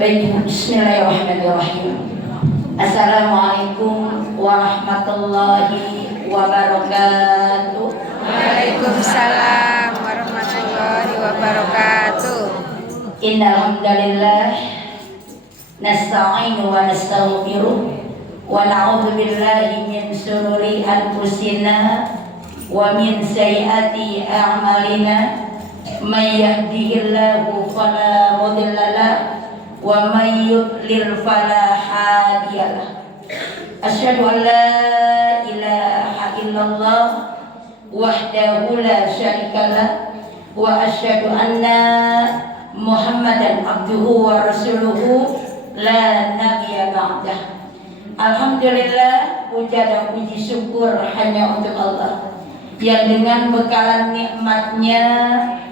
Baik, bismillahirrahmanirrahim. Assalamualaikum warahmatullahi wabarakatuh. Waalaikumsalam warahmatullahi wabarakatuh. Innal hamdalillah nasta'inu wa nastaghfiruh wa na'udzu billahi min shururi anfusina wa min sayyiati a'malina. May yahdihillahu fala mudilla lahu wa may yudlil fala hadiyalah. Asyhadu an la ilaha illallah wahdahu la syarikalah wa asyhadu anna Muhammadan abduhu wa rasuluhu la nabiyya ba'dah. Alhamdulillah, puja dan puji syukur hanya untuk Allah yang dengan bekalan nikmatnya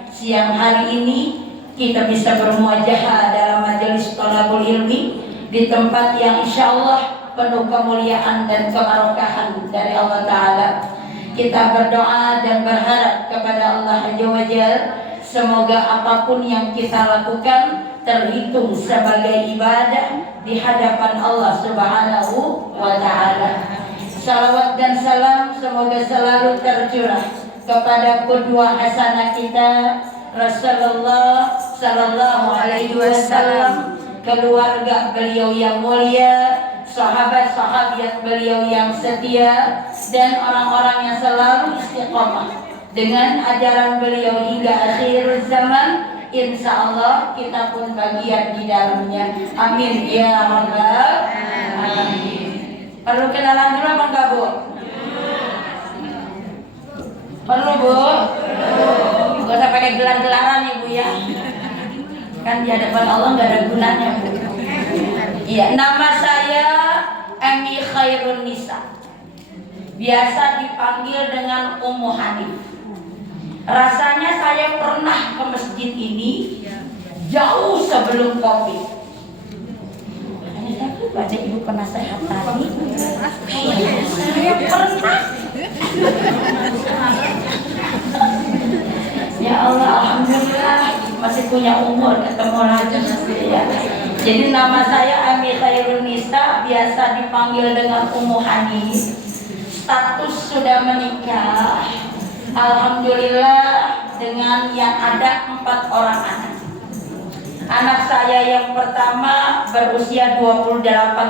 siang hari ini kita bisa bermuajahah dalam majelis thalabul ilmi di tempat yang insyaallah penuh kemuliaan dan keberkahan dari Allah Ta'ala. Kita berdoa dan berharap kepada Allah Azza wa Jalla, semoga apapun yang kita lakukan terhitung sebagai ibadah di hadapan Allah Subhanahu wa Ta'ala. Salawat dan salam semoga selalu tercurah kepada qudwah hasanah kita Rasulullah sallallahu alaihi wasallam, keluarga beliau yang mulia, sahabat-sahabat beliau yang setia, dan orang-orang yang selalu istiqomah dengan ajaran beliau hingga akhir zaman. Insya Allah kita pun bagian di dalamnya. Amin ya rabbal alamin. Perlu kenalan dulu apa enggak, Bu? Perlu, Bu? Gak usah pakai gelar-gelaran, Ibu ya. Kan di hadapan Allah gak ada gunanya, Bu. Iya, nama saya Emi Khairun Nisa. Biasa dipanggil dengan Ummu Hanif. Rasanya saya pernah ke masjid ini jauh sebelum Covid. Saya baca Ibu penasehat tadi. Kayaknya saya pernah. Ya Allah, alhamdulillah masih punya umur ketemu lagi ya. Jadi nama saya Emi Khairun Nisa, biasa dipanggil dengan Ummu Hanif. Status sudah menikah. Alhamdulillah dengan yang ada 4 orang anak. Anak saya yang pertama berusia 28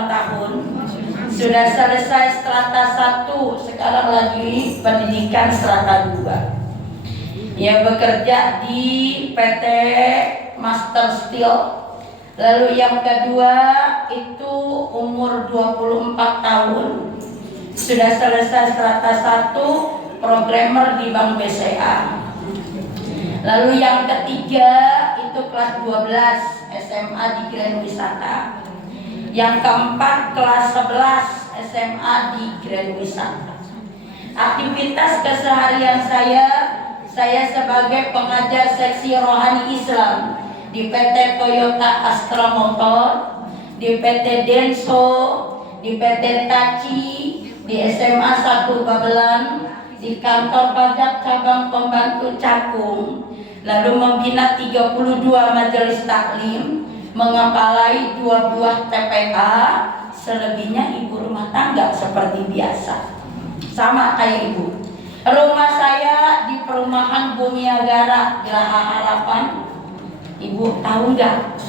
tahun, sudah selesai strata 1, sekarang lagi pendidikan strata 2. Ia bekerja di PT Master Steel. Lalu yang kedua itu umur 24 tahun, sudah selesai strata 1, programmer di Bank BCA. Lalu yang ketiga itu kelas 12 SMA di Grand Wisata. Yang keempat kelas 11 SMA di Grand Wisata. Aktivitas keseharian saya sebagai pengajar seksi rohani Islam di PT Toyota Astra Motor, di PT Denso, di PT Taci, di SMA 1 Babelan, di kantor pajak cabang pembantu Cakung, lalu membina 32 majelis taklim, mengepalai 2 buah TPA, selebihnya ibu rumah tangga seperti biasa, sama kayak ibu. Rumah saya di perumahan Bumiagara Geraha Harapan. Ibu tahu nggak?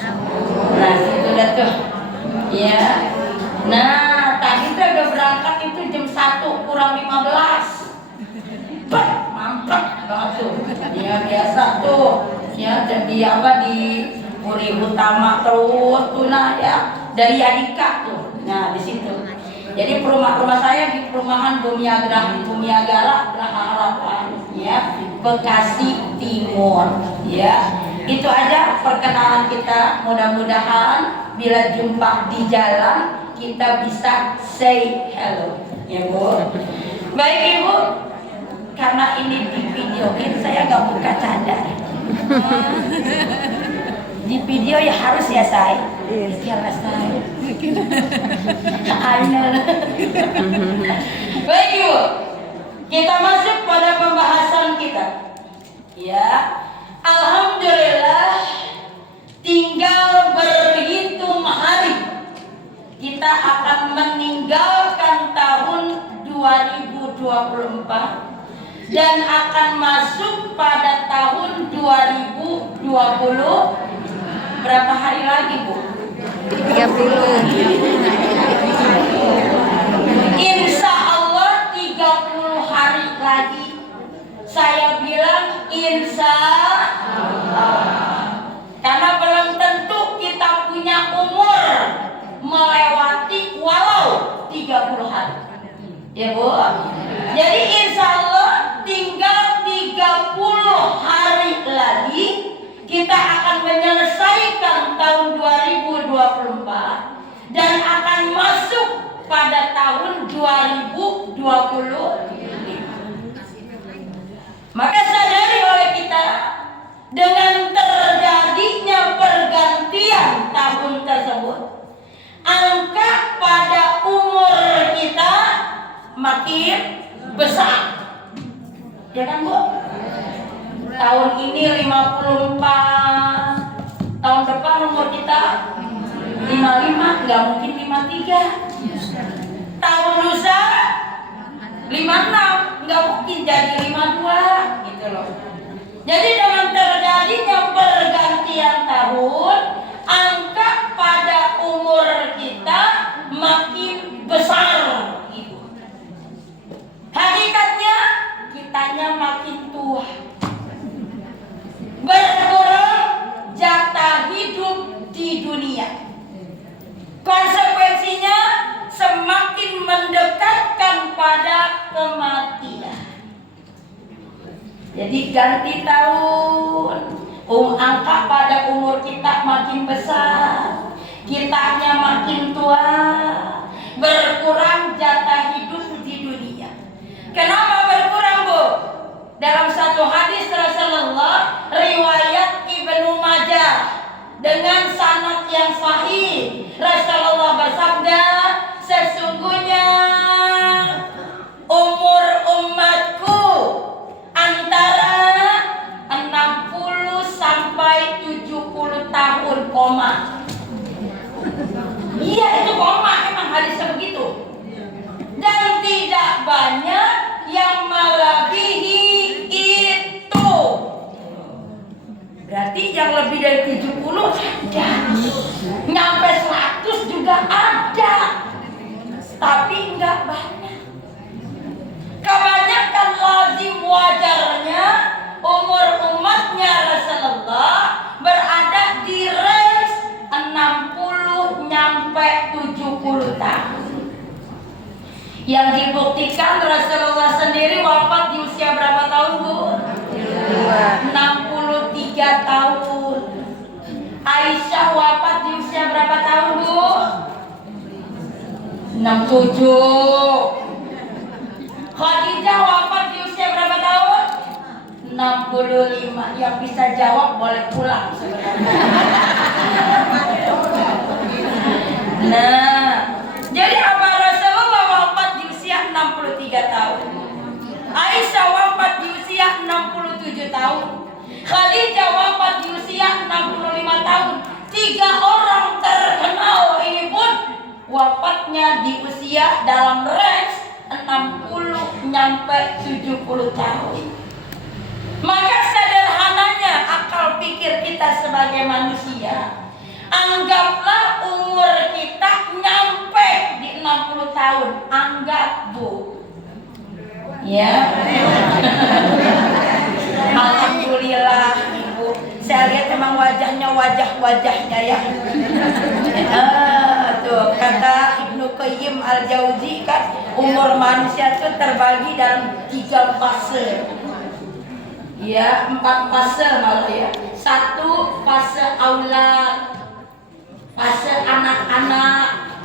Nah, situ dah tuh. Ya. Nah, tadi tuh udah berangkat itu jam 1 kurang 15. Mampet banget tuh. Ya biasa tuh. Ya, jadi apa di Puri Utama terus tuh, nah ya dari Adika tuh. Nah, di situ. Jadi rumah saya di perumahan Bumiagara Geraha Harapan, ya, Bekasi Timur, ya. Itu aja perkenalan kita. Mudah-mudahan bila jumpa di jalan kita bisa say hello, ya Bu. Baik Ibu, karena ini di videoin saya nggak buka cadar. Di video ya harus ya saya. Istilah saya. Baik Ibu, kita masuk pada pembahasan kita. Ya, alhamdulillah tinggal berhitung dan akan masuk pada tahun 2020. Berapa hari lagi, Bu? 30. Insya Allah 30 hari lagi. Saya bilang insya Allah, karena belum tentu kita punya umur melewati walau 30 hari. Ya, Bu. Jadi insya Allah tinggal 30 hari lagi kita akan menyelesaikan tahun 2024 dan akan masuk pada tahun 2020. Maka sadari oleh kita, dengan terjadinya pergantian tahun tersebut, angka pada umur kita makin besar. Ya kan, Bu? Tahun ini 54, tahun depan umur kita 55, nggak mungkin 53. Tahun lusa 56, nggak mungkin jadi 52, gitu loh. Jadi dengan terjadinya pergantian tahun, angka pada umur kita makin besar, gitu. Hakikatnya kitanya makin tua, berkurang jatah hidup di dunia. Konsekuensinya semakin mendekatkan pada kematian. Jadi ganti tahun, angka pada umur kita makin besar, kitanya makin tua, berkurang jatah hidup di dunia. Kenapa berkurang, Bu? Dalam satu hadis Rasulullah riwayat Ibnu Majah dengan sanad yang sahih, Rasulullah bersabda, sesungguhnya umur umatku antara 60 sampai 70 tahun, koma. Iya, itu koma, emang hadisnya begitu. Dan tidak banyak yang melebihi itu. Berarti yang lebih dari 70 ada, nyampe 100 juga ada, tapi enggak banyak. Kebanyakan lazim wajarnya umur umatnya Rasulullah berada di range 60 nyampe 70 tahun. Yang dibuktikan Rasulullah sendiri wafat di usia berapa tahun, Bu? 63 tahun. Aisyah wafat di usia berapa tahun, Bu? 67. Khadijah wafat di usia berapa tahun? 65. Yang bisa jawab boleh pulang sebenarnya. Nah, jadi apa, Rasulullah wafat di usia 63 tahun. Aisyah wafat di usia 67 tahun. Khadijah wafat di usia 65 tahun. 3 orang terkenal ini pun wafatnya di usia dalam range 60 nyampe 70 tahun. Maka sederhananya akal pikir kita sebagai manusia, anggaplah umur kita nyampe di 60 tahun. Anggap, Bu. Ya. Alhamdulillah, Ibu. Saya lihat memang wajahnya ya. Tuh kata Ibnu Qayyim Al-Jauzi kan, umur manusia itu terbagi dalam 3 fase. Ya, 4 fase malah ya. 1 fase aulad, fase anak-anak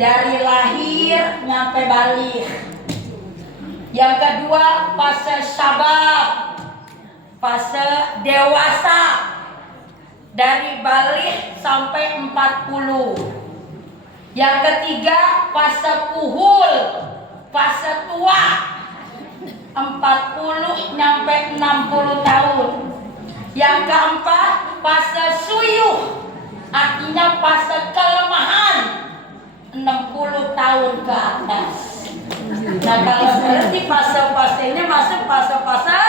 dari lahir nyampe balik. Yang kedua fase syabab, fase dewasa dari balik sampai 40. Yang ketiga fase kuhul, fase tua, 40 nyampe 60 tahun. Yang keempat fase suyuh, artinya fase kelemahan, 60 tahun ke atas. Nah kalau berarti fase-fasenya masuk fase-fase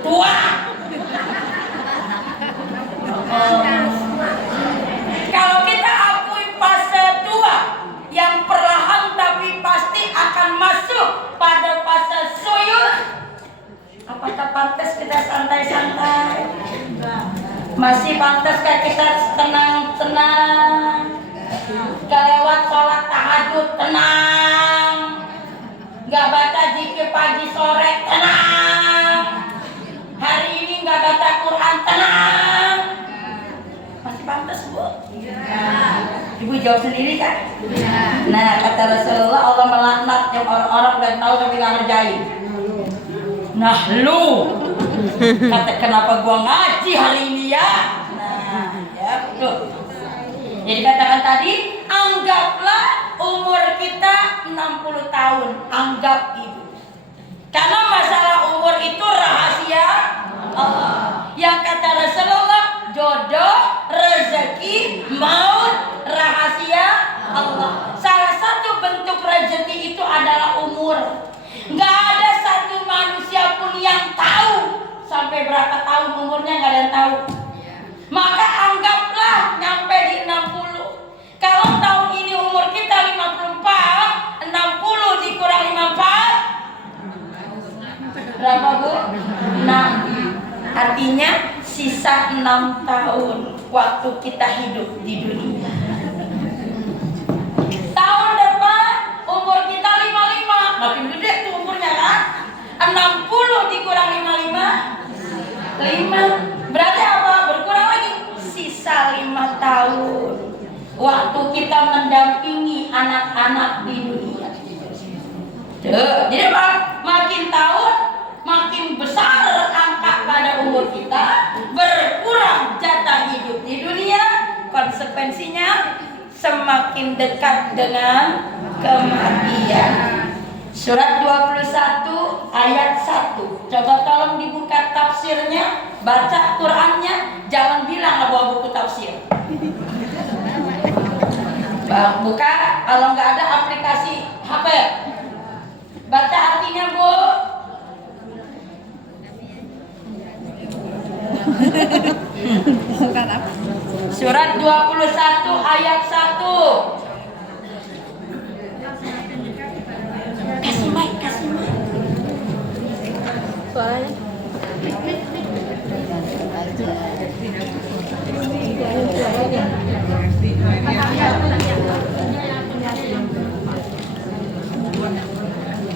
tua. Kalau kita akui fase tua yang perlahan tapi pasti akan masuk pada fase suyuh, apakah pantas kita santai-santai? Masih pantaskah kita tenang-tenang? Kelewat sholat tahajud tenang, nggak baca zikir pagi sore tenang, hari ini nggak baca Quran tenang, masih pantas bu? Ibu jawab sendiri kan? Nah kata Rasulullah, Allah melaknat yang orang-orang udah tahu tapi nggak ngerjain. Nah lu kata kenapa gua ngaji hari ini ya? Nah ya betul. Jadi katakan tadi, anggaplah umur kita 60 tahun, anggap ibu. Karena masalah umur itu rahasia Allah. Yang kata Rasulullah, jodoh, rezeki, maut, rahasia Allah. Salah satu bentuk rezeki itu adalah umur. Gak ada satu manusia pun yang tahu sampai berapa tahun umurnya, gak ada yang tahu. Maka anggaplah nyampe di 60. Kalau tahun ini umur kita 54, 60 dikurang 54 berapa bu? 6. Artinya sisa 6 tahun waktu kita hidup di dunia. Tahun depan umur kita 55, makin gede tuh umurnya kan? 60 dikurang 55 5. Berarti apa? Berkurang lagi sisa 5 tahun waktu kita mendampingi anak-anak di dunia. Jadi makin tahun makin besar angka pada umur kita, berkurang jatah hidup di dunia, konsekuensinya semakin dekat dengan kematian. Surat 21 ayat 1. Coba tolong dibuka tafsirnya, baca Qur'annya, jangan bilang bawa buku tafsir. Buka, kalau nggak ada aplikasi HP, baca artinya bu. Surat 21 ayat 1. Kasih mic. Soalnya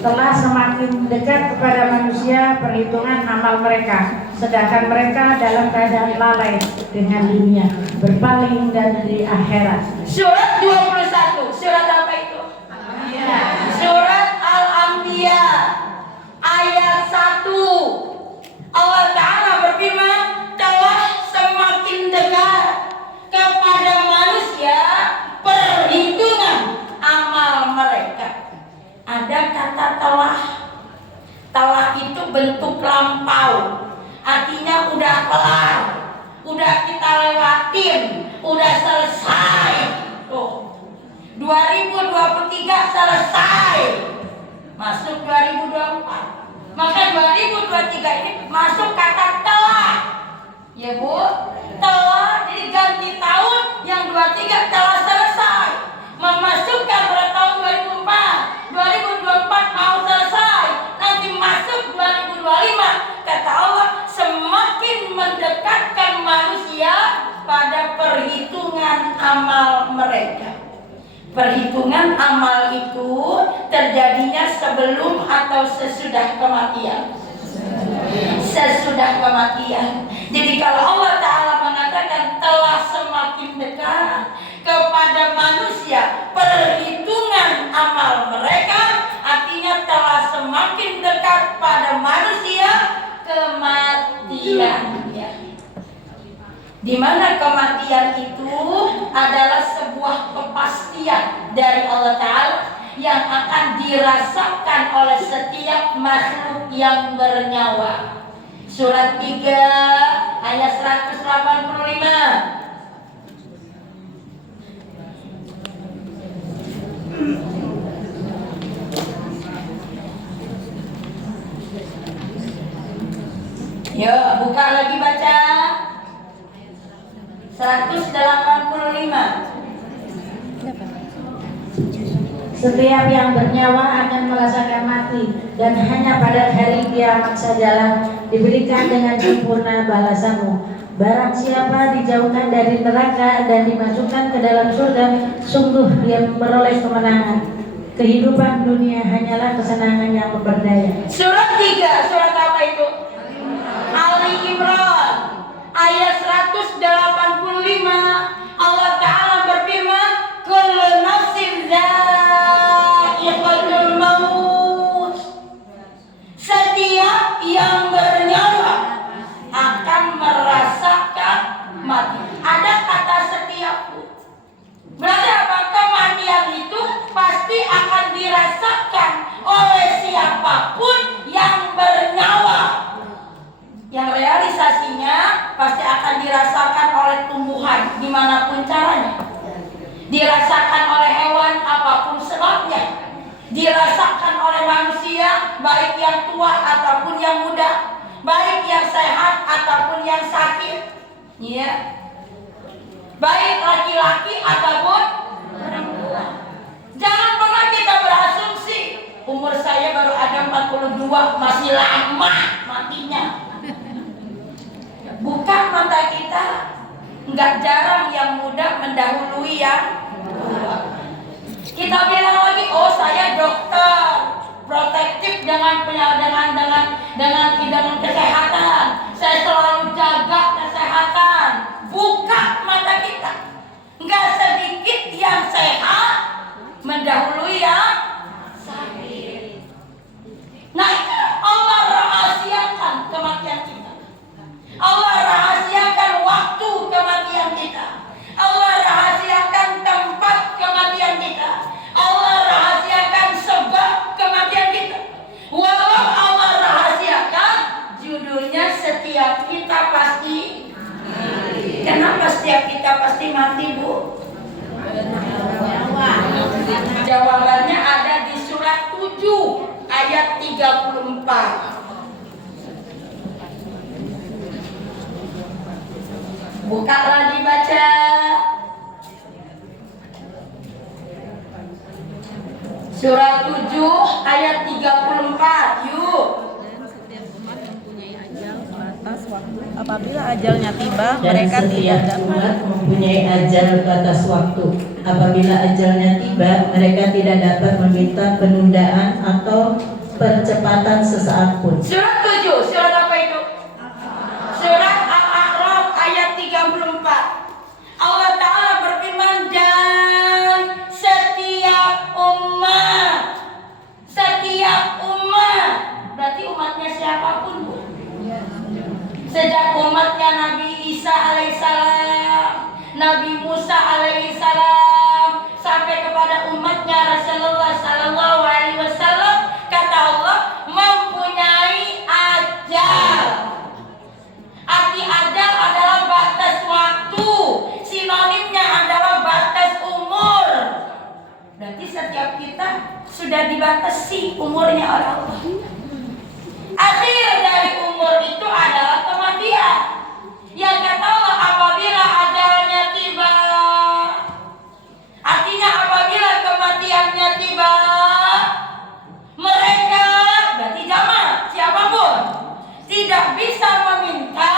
telah semakin dekat kepada manusia perhitungan amal mereka, sedangkan mereka dalam keadaan lalai dengan dunia, berpaling dari akhirat. Surat 21, surat apa itu? Surat Al-Anbiya ayat 1. Allah Ta'ala berfirman, telah semakin dekat kepada manusia perhitungan amal mereka. Ada kata telah. Telah itu bentuk lampau, artinya udah kelar, udah kita lewatin, udah selesai. Tuh, 2023 selesai, masuk 2024. Maka 2023 ini masuk kata telah. Ya bu, telah, jadi ganti tahun yang 23 telah selesai, memasukkan pada tahun 2024 mau selesai, nanti masuk 2025. Kata Allah, semakin mendekatkan manusia pada perhitungan amal mereka. Perhitungan amal itu terjadinya sebelum atau sesudah kematian. Sesudah kematian. Jadi kalau Allah Ta'ala mengatakan telah semakin dekat kepada manusia perhitungan amal mereka, artinya telah semakin dekat pada manusia kematian. Di mana kematian itu adalah sebuah kepastian dari Allah Ta'ala yang akan dirasakan oleh setiap makhluk yang bernyawa. Surat 3 ayat 185. Buka lagi baca 185. Setiap yang bernyawa akan merasakan mati, dan hanya pada hari kiamat sajalah diberikan dengan sempurna balasanmu. Barang siapa dijauhkan dari neraka dan dimasukkan ke dalam surga, sungguh dia memperoleh kemenangan. Kehidupan dunia hanyalah kesenangan yang memberdaya. Surat 3, surat apa itu? Ali Imran ayat 185. Allah Ta'ala berfirman, kullu nafsin dha'iqatul maut. Setiap yang bernyawa akan merasakan mati. Ada kata setiap. Berarti apa? Kematian itu pasti akan dirasakan oleh siapapun yang bernyawa. Yang realisasinya pasti akan dirasakan oleh tumbuhan dimanapun caranya. Dirasakan oleh hewan apapun sebabnya. Dirasakan oleh manusia baik yang tua ataupun yang muda, baik yang sehat ataupun yang sakit, ya. Baik laki-laki ataupun perempuan. Jangan pernah kita berasumsi umur saya baru ada 42 masih lama matinya. Buka mata kita. Enggak jarang yang muda mendahului yang tua. Kita bilang lagi, oh saya dokter, protektif dengan kesehatan. Saya selalu jaga kesehatan. Buka mata kita. Enggak sedikit yang sehat mendahului yang sakit. Nah, itu Allah rahasiakan kematian kita. Allah rahasiakan waktu kematian kita. Allah rahasiakan tempat kematian kita. Allah rahasiakan sebab kematian kita. Walau Allah rahasiakan, judulnya setiap kita pasti mati. Kenapa setiap kita pasti mati, Bu? Jawabannya ada di surat 7 ayat 34. Buka lagi baca. Surat 7 ayat 34. Yuk. Setiap umat mempunyai ajal batas waktu. Apabila ajalnya tiba, Dan mereka tidak setiap dapat umat mempunyai ajal batas waktu. Apabila ajalnya tiba, mereka tidak dapat meminta penundaan atau percepatan sesaat pun. Surat 7, surat apa itu? Surat Al-A'raf ayat 34. Allah Ta'ala berfirman, dan setiap umat, berarti umatnya siapapun, Bu. Sejak umatnya Nabi Isa alaihissalam, Nabi Musa alaihissalam, sampai kepada umatnya Rasulullah sallallahu alaihi wasallam, kata Allah mempunyai ajal. Arti ajal adalah batas waktu, sinonimnya adalah batas umur. Berarti setiap kita sudah dibatasi umurnya oleh Allah. Akhir dari umur itu adalah kematian. Yang kata Allah, apabila ajalnya tiba, artinya apabila kematiannya tiba, mereka, berarti jamaah siapapun, tidak bisa meminta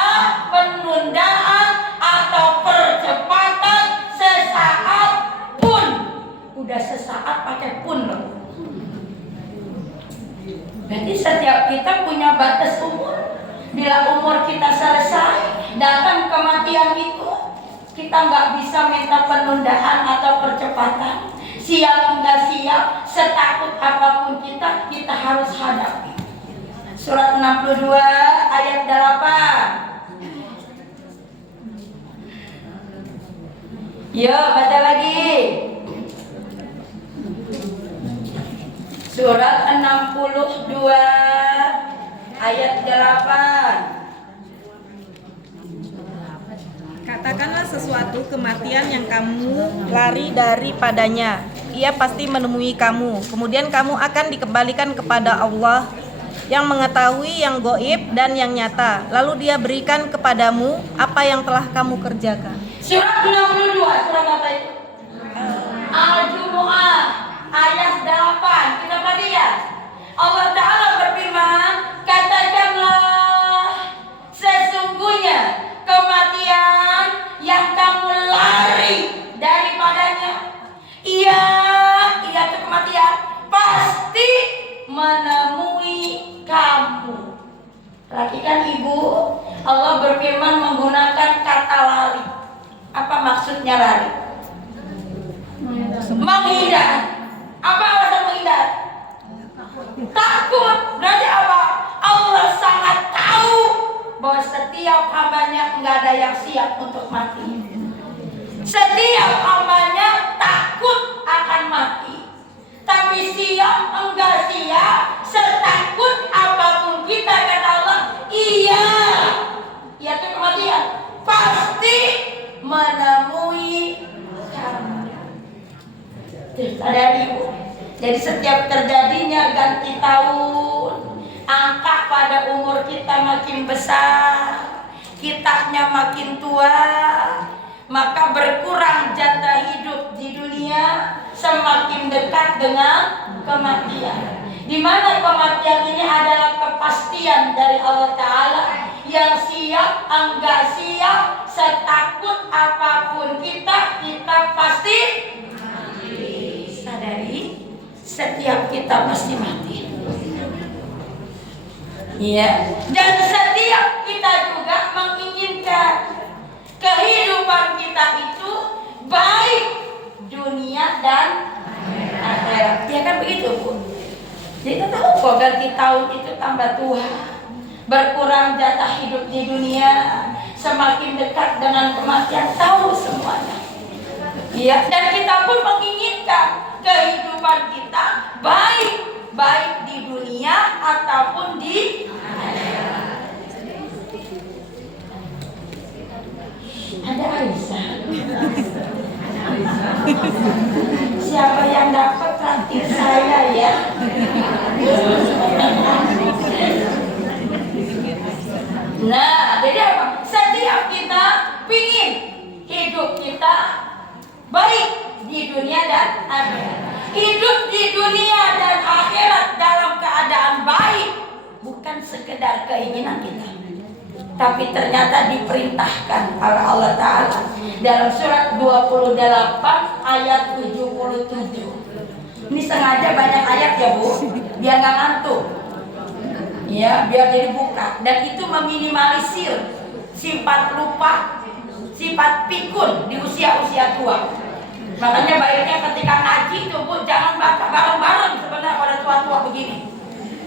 penundaan atau percepatan sesaat pun. Udah sesaat pakai pun loh. Berarti setiap kita punya batas umur. Bila umur kita selesai, datang kematian itu, kita nggak bisa minta penundaan atau percepatan. Siap nggak siap, setakut apapun kita harus hadapi. Surat 62 ayat 8. Yo, baca lagi. Surat 62 ayat 8. Katakanlah sesuatu kematian yang kamu lari daripadanya. Ia pasti menemui kamu. Kemudian kamu akan dikembalikan kepada Allah. yang mengetahui yang goib dan yang nyata. Lalu Dia berikan kepadamu apa yang telah kamu kerjakan. Surat 62, surat apa itu? Al-Jumu'ah ayat 8. Kita baca ya. Allah Ta'ala berfirman, katakanlah sesungguhnya kematian yang kamu lari daripadanya, ia itu kematian pasti menemui kamu. Perhatikan Ibu, Allah berfirman menggunakan kata lari. Apa maksudnya lari? Menghindar. Apa alasan menghindar? Takut. Berarti apa? Allah sangat tahu bahwa setiap hambanya nggak ada yang siap untuk mati. Setiap hambanya takut akan mati. Tapi siap enggak siap, setakut apapun kita, kata Allah, iya itu kematian pasti menemui kamu. Sadari Ibu. Jadi setiap terjadinya ganti tahun, angka pada umur kita makin besar, kitabnya makin tua, maka berkurang jatah hidup di dunia, semakin dekat dengan kematian. Di mana kematian ini adalah kepastian dari Allah Ta'ala, yang siap enggak siap, setakut apapun kita pasti mati. Sadari, setiap kita pasti mati. Ya, dan setiap kita juga menginginkan kehidupan kita itu baik dunia dan akhirat. Ya kan begitu, Bu? Jadi kita tahu kok ganti tahun itu tambah tua, berkurang jatah hidup di dunia, semakin dekat dengan kematian, tahu semuanya. Ya, dan kita pun menginginkan kehidupan kita baik di dunia ataupun di akhirat. Ada Aisyah. Siapa yang dapat traktir saya ya? Nah, jadi apa? Setiap kita pingin hidup kita baik di dunia dan akhirat. Hidup di dunia dan akhirat dalam keadaan baik bukan sekedar keinginan kita, tapi ternyata diperintahkan oleh Allah Ta'ala dalam surat 28 ayat 77. Ini sengaja banyak ayat ya Bu, biar gak ngantuk ya, biar jadi buka. Dan itu meminimalisir sifat lupa, sifat pikun di usia-usia tua. Makanya baiknya ketika ngaji itu Bu, jangan baca bareng-bareng sebenarnya pada tua-tua begini,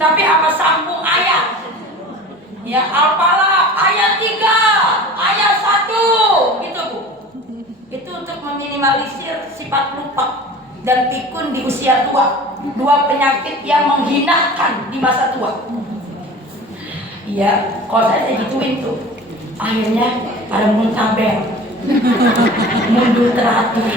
tapi apa sambung ayat. Ya, Al-Falaq ayat 3, ayat 1 gitu Bu. Itu untuk meminimalisir sifat lupa dan pikun di usia tua, dua penyakit yang menghinakan di masa tua. Iya, kalau saya gituin tuh, akhirnya pada muntaber, mundur teratur.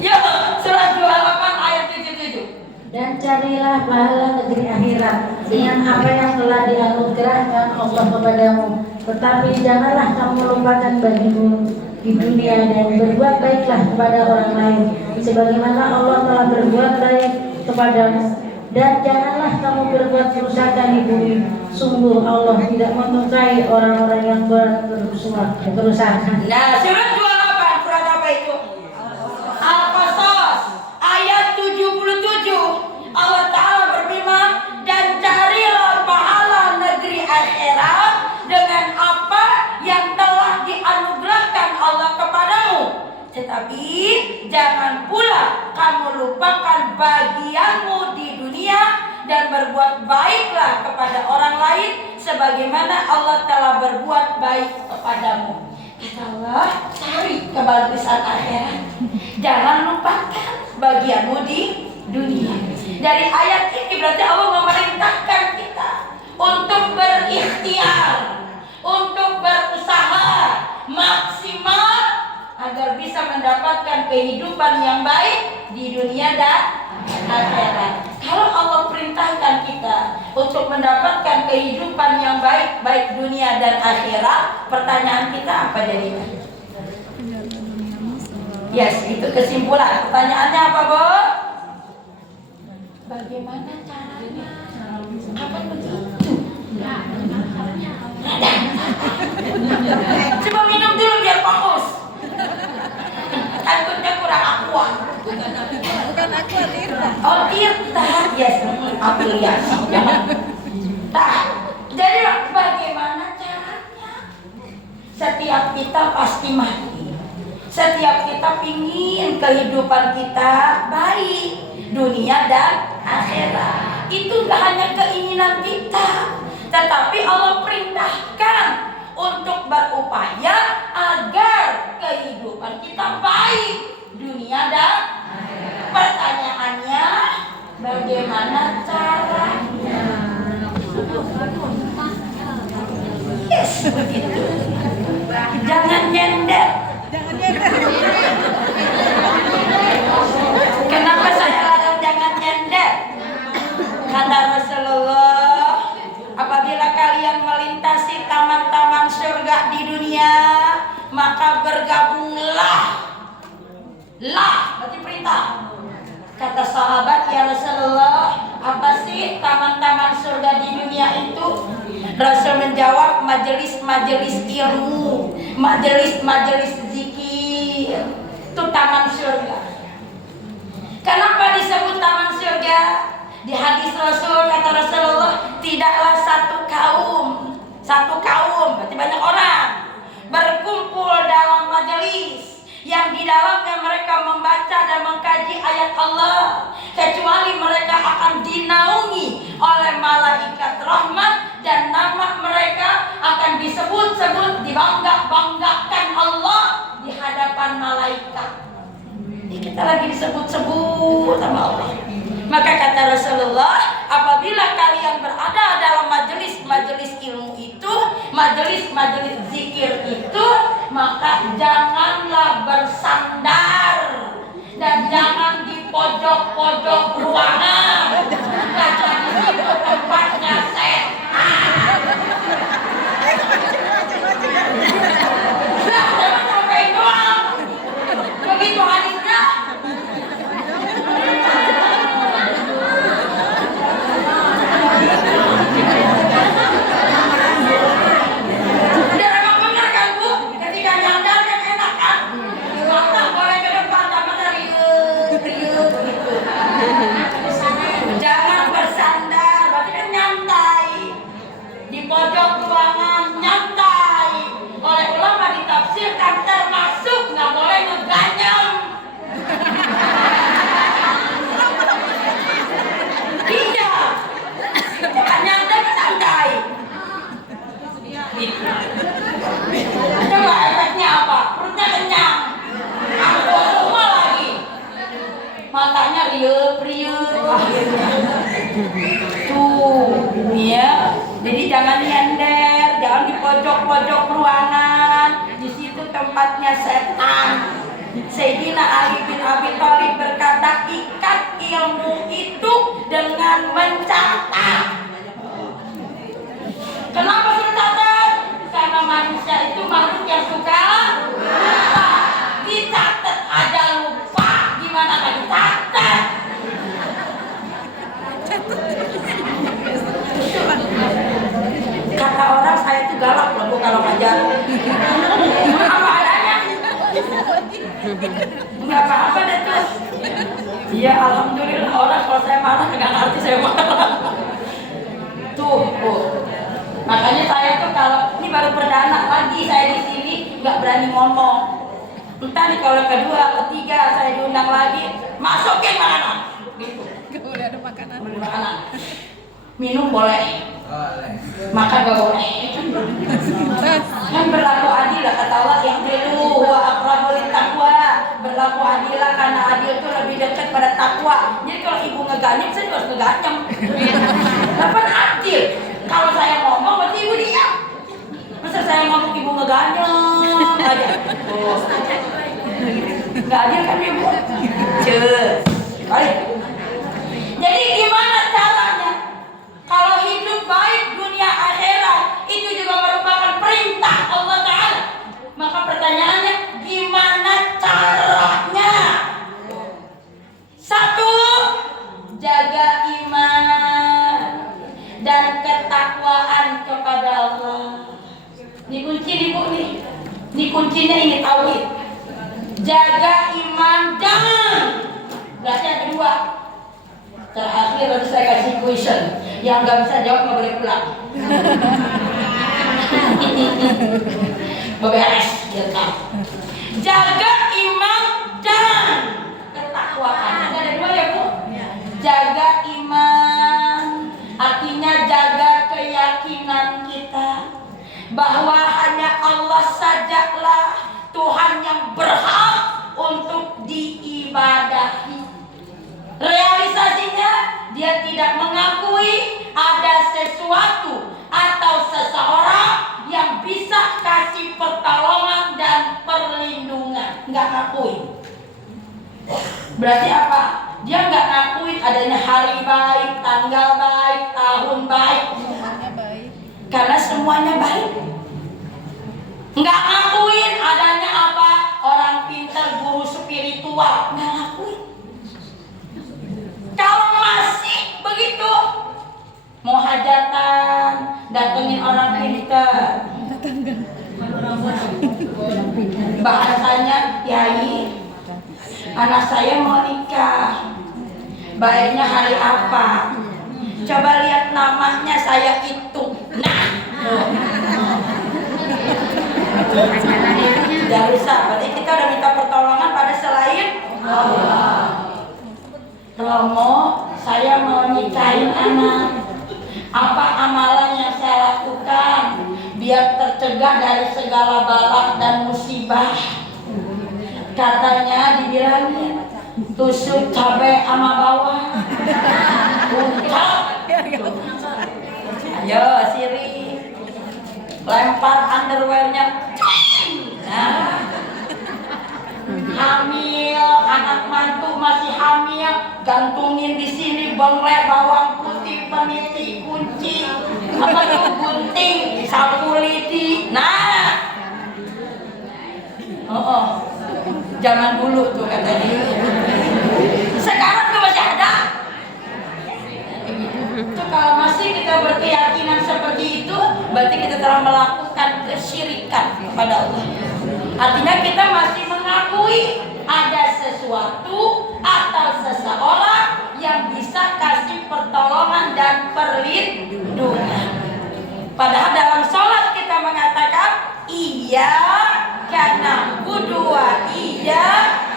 Ya, surat 28 ayat 77. Dan carilah pahala negeri akhirat dengan apa yang telah dianugerahkan Allah kepadamu. Tetapi janganlah kamu lupakan bagimu di dunia, dan berbuat baiklah kepada orang lain sebagaimana Allah telah berbuat baik kepadamu. Dan janganlah kamu berbuat kerusakan di bumi. Sungguh Allah tidak menyukai orang-orang yang kerusakan. Nah, surat 28, surat apa itu? Al-Qasas ayat 77. Allah Ta'ala berfirman, dan carilah pahala negeri akhirat dengan apa yang telah dianugerahkan Allah kepadamu. Tetapi jangan pula kamu lupakan bagianmu di dunia, dan berbuat baiklah kepada orang lain sebagaimana Allah telah berbuat baik kepadamu. Kata Allah, cari kebagusan akhirat, jangan lupakan bagianmu di dunia. Dari ayat ini berarti Allah memerintahkan kita untuk berikhtiar, untuk berusaha maksimal agar bisa mendapatkan kehidupan yang baik di dunia dan akhirat. Kalau Allah perintahkan kita untuk mendapatkan kehidupan yang baik, baik dunia dan akhirat, pertanyaan kita apa jadinya? Yes, itu kesimpulan. Pertanyaannya apa, Bu? Bagaimana caranya? Kapan begitu? Coba minum dulu biar fokus. Takutnya kurang aqua. Bukan aku Tirta. Oh, Tirta. Yes, afiliasi. Nah, jadi bagaimana caranya? Setiap kita pasti mati. Setiap kita ingin kehidupan kita baik, dunia dan akhirat. Itu gak hanya keinginan kita, tetapi Allah perintahkan untuk berupaya agar kehidupan kita baik, dunia dan akhirat. Pertanyaannya, bagaimana caranya? Yes, begitu. Jangan nyender. Kenapa saya larang jangan nyender? Kata Rasulullah, apabila kalian melintasi taman-taman surga di dunia, maka bergabunglah. Lah, berarti perintah. Kata sahabat, ya Rasulullah, apa sih taman-taman surga di dunia itu? Rasul menjawab, majelis-majelis ilmu, majelis-majelis zikir. Itu taman surga. Kenapa disebut taman surga? Di hadis Rasul, kata Rasulullah, tidaklah satu kaum, berarti banyak orang, berkumpul dalam majelis yang di dalamnya mereka membaca dan mengkaji ayat Allah, kecuali mereka akan dinaungi oleh malaikat rahmat dan nama mereka akan disebut-sebut, dibangga-banggakan Allah di hadapan malaikat. Ini kita lagi disebut-sebut sama Allah. Maka kata Rasulullah, apabila kalian berada dalam majelis-majelis ilmu itu, majelis-majelis zikir itu, maka janganlah bersandar dan jangan di pojok-pojok ruangan. Karena itu tempatnya setan. Nah, jangan sampai doang. Begitu hadisnya. Pojok ruangan nyantai. Oleh ulama ditafsirkan termasuk nggak boleh ngeganyam. Iya, bukan nyantai santai. Coba efeknya apa? Perutnya kenyang, angkuh semua lagi, matanya riup-riup. Tuh, ya. Jadi jangan nyender, jangan di pojok-pojok ruangan. Di situ tempatnya setan. Sayyidina Ali bin Abi Thalib berkata, ikat ilmu itu dengan mencatat. Kenapa suruh catat? Karena manusia itu makhluk yang suka lupa. Dicatat aja lupa, gimana kan dicatat? Kata orang saya tuh galak loh kalau ngajar. Apa adanya? Nggak apa-apa deh tuh. Iya, alhamdulillah orang kalau saya marah nggak ngerti saya marah. Tuh. Makanya saya tuh kalau ini baru perdana lagi saya di sini nggak berani ngomong. Entah nih kalau kedua, ketiga saya diundang lagi, masukin makanan. Gitu. Boleh ada makanan. Makanan. Minum boleh. Maka gak boleh. Kan berlaku adil lah kata Allah, yang dulu wa aqrabu littaqwa. Berlaku adil lah karena adil itu lebih dekat pada takwa. Jadi kalau ibu ngeganyem, saya harus ngeganyem. Kapan adil? Kalau saya ngomong berarti ibu diam. Masa saya ngomong ibu ngeganyem aja. Gak adil kan ibu? Cus. Balik. Pertanyaannya, gimana caranya? Satu, jaga iman dan ketakwaan kepada Allah. Ini kunci nih Bu nih. Ini kuncinya ini tauhid. Jaga iman dan berarti yang kedua. Terakhir harus saya kasih question. Yang nggak bisa jawab nggak boleh pulang. Beberes, ya kan? Jaga iman dan ketakwaan. Ada dua ya Bu. Jaga iman artinya jaga keyakinan kita bahwa hanya Allah sajalah Tuhan yang berhak untuk diibadahi. Realisasinya dia tidak mengakui ada sesuatu atau seseorang yang bisa kasih pertolongan dan perlindungan. Nggak ngakui. Berarti apa? Dia nggak ngakuin adanya hari baik, tanggal baik, tahun baik. Karena semuanya baik. Nggak ngakuin adanya apa? Orang pintar, guru spiritual. Nggak ngakuin. Kalau masih begitu, mau hajatan, datengin orang pintar. Bahasanya, Yai, anak saya mau nikah. Baiknya hari apa? Coba lihat namanya, saya hitung. Nah, tidak bisa. Berarti kita udah minta pertolongan pada selain Allah. Romo, saya mau nikahin anak. Apa amalan yang saya lakukan biar tercegah dari segala bala dan musibah? Katanya dibilangin tusuk cabai sama bawang. Ucap. Ayo Siri, lempar underwearnya. Nah, hamil, anak mantu masih hamil, gantungin di sini bonglek bawang putih, peniti, kunci, apa tuh gunting, sapu lidi. Nah, zaman dulu tuh katanya. Sekarang tuh masih ada. Itu kalau masih kita berkeyakinan seperti itu, berarti kita telah melakukan kesyirikan kepada Allah. Artinya kita masih mengakui ada sesuatu atau seseorang yang bisa kasih pertolongan dan perlindungan. Padahal dalam sholat kita mengatakan iya karena budua, iya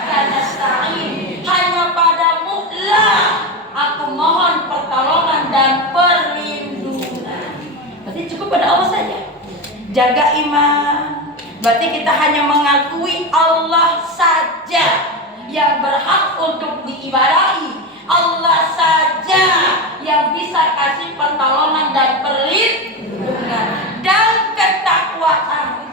karena sa'in. Hanya padamu lah aku mohon pertolongan dan perlindungan. Berarti cukup pada Allah saja. Jaga iman. Berarti kita hanya mengakui Allah saja yang berhak untuk diibadahi. Allah saja yang bisa kasih pertolongan dan perlindungan dan ketakwaan.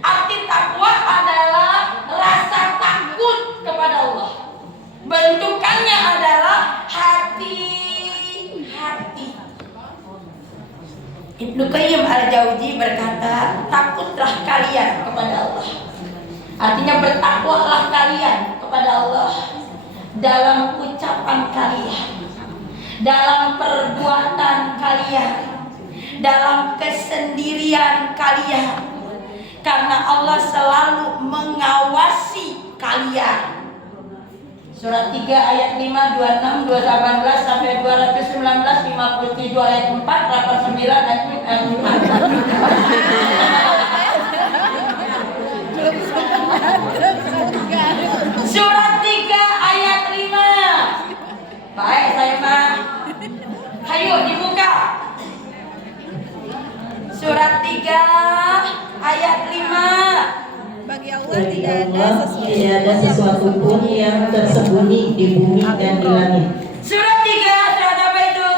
Arti takwa adalah rasa takut kepada Allah. Bentukannya adalah hati-hati. Ibnu Qayyim al-Jauzi berkata, takutlah kalian kepada Allah. Artinya bertakwalah kalian kepada Allah dalam ucapan kalian, dalam perbuatan kalian, dalam kesendirian kalian. Karena Allah selalu mengawasi kalian. Surat 3 ayat 5, 26, 218 sampai 219, 57 ayat 4, 89 ayat 4. Surat 3 ayat 5. Baik saya mah. Hayo dibuka. Surat 3 ayat 5. Bagi Allah Bagi tidak ada Allah tidak ada sesuatu pun yang tersembunyi di bumi dan di langit. Surat 3, surat apa itu?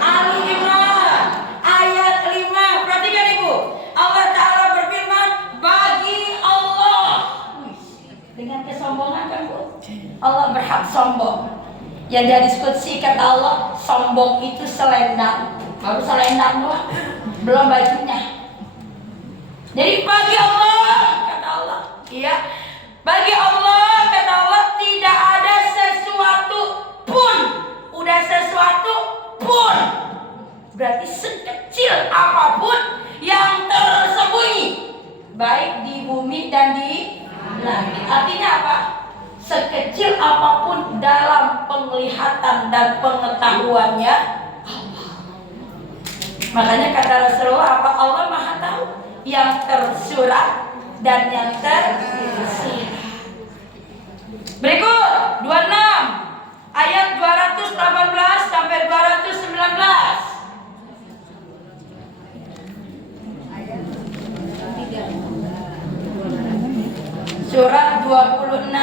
Al-Imran ayat 5. Perhatikan Ibu. Allah Ta'ala berfirman, bagi Allah. Dengan kesombongan kan Bu? Allah berhak sombong. Yang dari qudsi kata Allah, sombong itu selendang. Baru selendang doang, belum bajunya. Jadi bagi Allah, kata Iya. Bagi Allah, kata Allah, tidak ada sesuatu pun. Udah sesuatu pun. Berarti sekecil apapun yang tersembunyi, baik di bumi dan di langit. Artinya apa? Sekecil apapun dalam penglihatan dan pengetahuannya Allah. Makanya kata Rasulullah apa? Allah Maha tahu yang tersurat dan yang tersirat. Berikut 26 ayat 218 sampai 219. Surat 26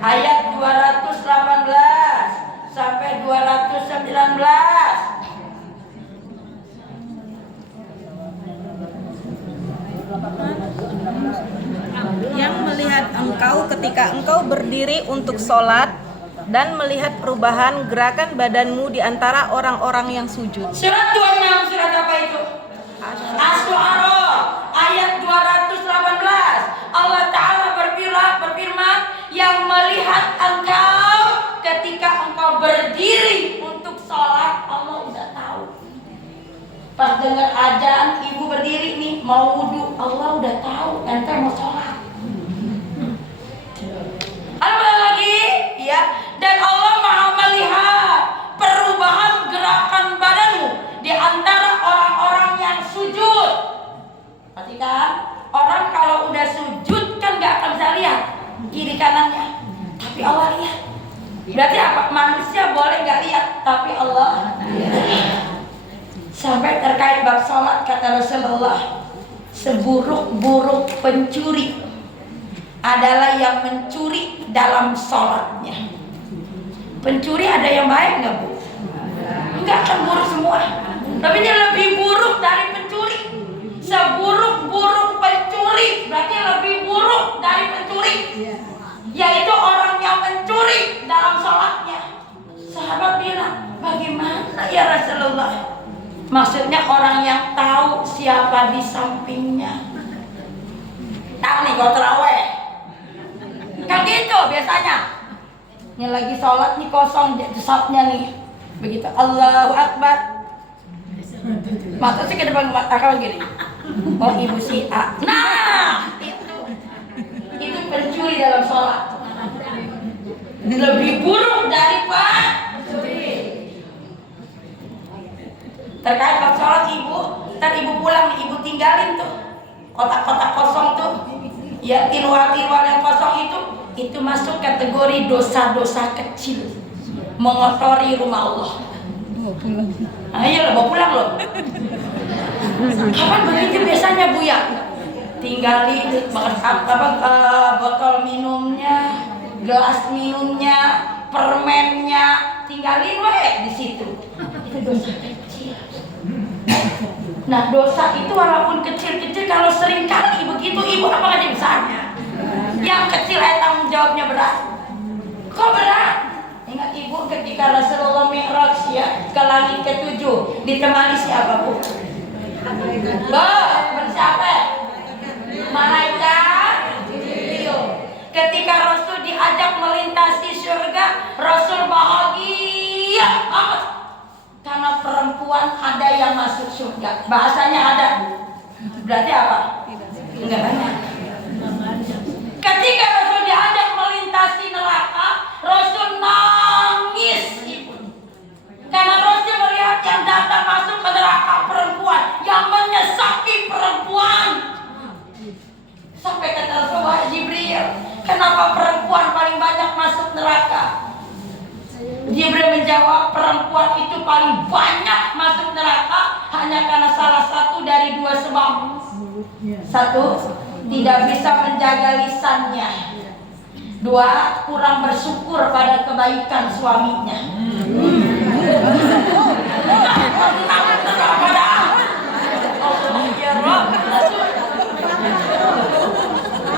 ayat 218 sampai 219. Yang melihat engkau ketika engkau berdiri untuk sholat dan melihat perubahan gerakan badanmu di antara orang-orang yang sujud. Surat 26, surat apa itu? Asy-Syu'ara ayat 218. Allah Ta'ala berfirman, yang melihat engkau ketika engkau berdiri untuk sholat, Allah udah tahu. Pas dengar azan, ibu berdiri nih mau wudu, Allah udah tahu ente mau sholat. Apa lagi? Ya, dan Allah Maha melihat perubahan gerakan badanmu di antara orang-orang yang sujud. Perhatikan, orang kalau udah sujud kan gak akan bisa lihat kiri kanannya, tapi Allah lihat. Berarti apa? Manusia boleh gak lihat, tapi Allah lihat. Sampai terkait bab sholat kata Rasulullah, seburuk-buruk pencuri adalah yang mencuri dalam sholatnya. Pencuri ada yang baik nggak bu? Enggak, kan buruk semua. Tapi dia lebih buruk dari pencuri. Seburuk-buruk pencuri berarti lebih buruk dari pencuri, yaitu orang yang mencuri dalam sholatnya. Sahabat bilang, bagaimana ya Rasulullah? Maksudnya orang yang tahu siapa di sampingnya. Tahu nih kalau terawih kan gitu biasanya. Ini lagi sholat nih kosong safnya nih. Begitu Allahu Akbar, mata sih ke depan akal gini. Oh ibu si A. Nah itu pencuri dalam sholat. Lebih buruk dari pencuri. Terkait bab sholat ibu, ntar ibu pulang nih, ibu tinggalin tuh kotak-kotak kosong tuh, ya tirual-tirual yang kosong itu masuk kategori dosa-dosa kecil, mengotori rumah Allah. Ayo lo bawa pulang lo. Kapan begitu biasanya bu ya? Tinggalin botol minumnya, gelas minumnya, permennya, tinggalin di situ. Itu dosa kecil. Nah dosa itu walaupun kecil-kecil kalau sering kali begitu ibu apa aja besarnya. Yang kecil tanggung jawabnya berat. Kok berat? Ingat ibu ketika Rasulullah Mi'raj ya ke langit ke-7 ditemani siapa bu? Siapa? Malaikat Jibril. Ketika Rasul diajak melintasi surga, Rasul bahagia banget. Karena perempuan ada yang masuk surga. Bahasanya ada. Berarti apa? Enggak banyak. Ketika Rasul diajak melintasi neraka, Rasul nangis. Karena Rasul melihat yang datang masuk ke neraka perempuan, yang menyesaki perempuan. Sampai kata Rasulullah Jibril, kenapa perempuan paling banyak masuk neraka? Jibril menjawab, perempuan itu paling banyak masuk neraka hanya karena salah satu dari dua sebab. Satu, tidak bisa menjaga lisannya. Dua, kurang bersyukur pada kebaikan suaminya.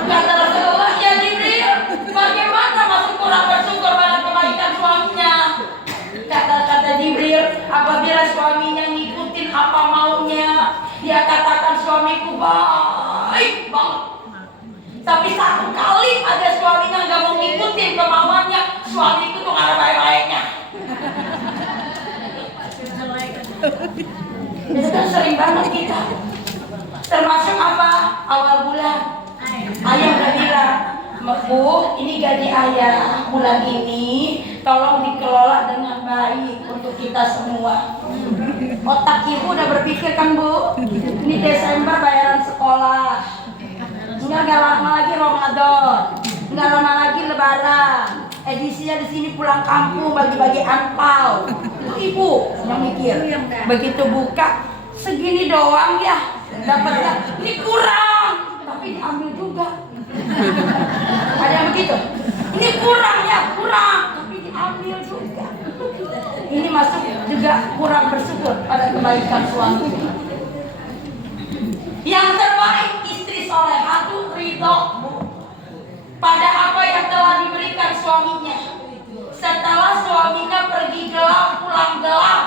Kata Rasulullah, ya Jibril, bagaimana masuk kurang bersyukur pada kebaikan suaminya? Kata Jibril, apabila suaminya ngikutin apa maunya, dia katakan suamiku baik banget. Tapi satu kali ada suaminya nggak mau ngikutin kemauannya, suamiku tuh nggak ada baik-baiknya. Itu kan sering banget kita. Termasuk apa? Awal bulan ayah udah bilang, Bu, ini gaji ayah bulan ini, tolong dikelola dengan baik untuk kita semua. Otak ibu udah berpikir kan, Bu, ini Desember bayaran sekolah, nggak lama lagi Ramadan, nggak lama lagi Lebaran, edisinya di sini pulang kampung bagi-bagi angpau. Ibu yang mikir, begitu buka segini doang ya, dapatnya ini kurang, tapi diambil juga. Ada yang begitu, ini kurang ya, kurang, tapi diambil juga. Ini masuk juga kurang bersyukur pada kebaikan suami. Yang terbaik istri solehah itu ridho, Bu, pada apa yang telah diberikan suaminya. Setelah suaminya pergi gelap pulang gelap,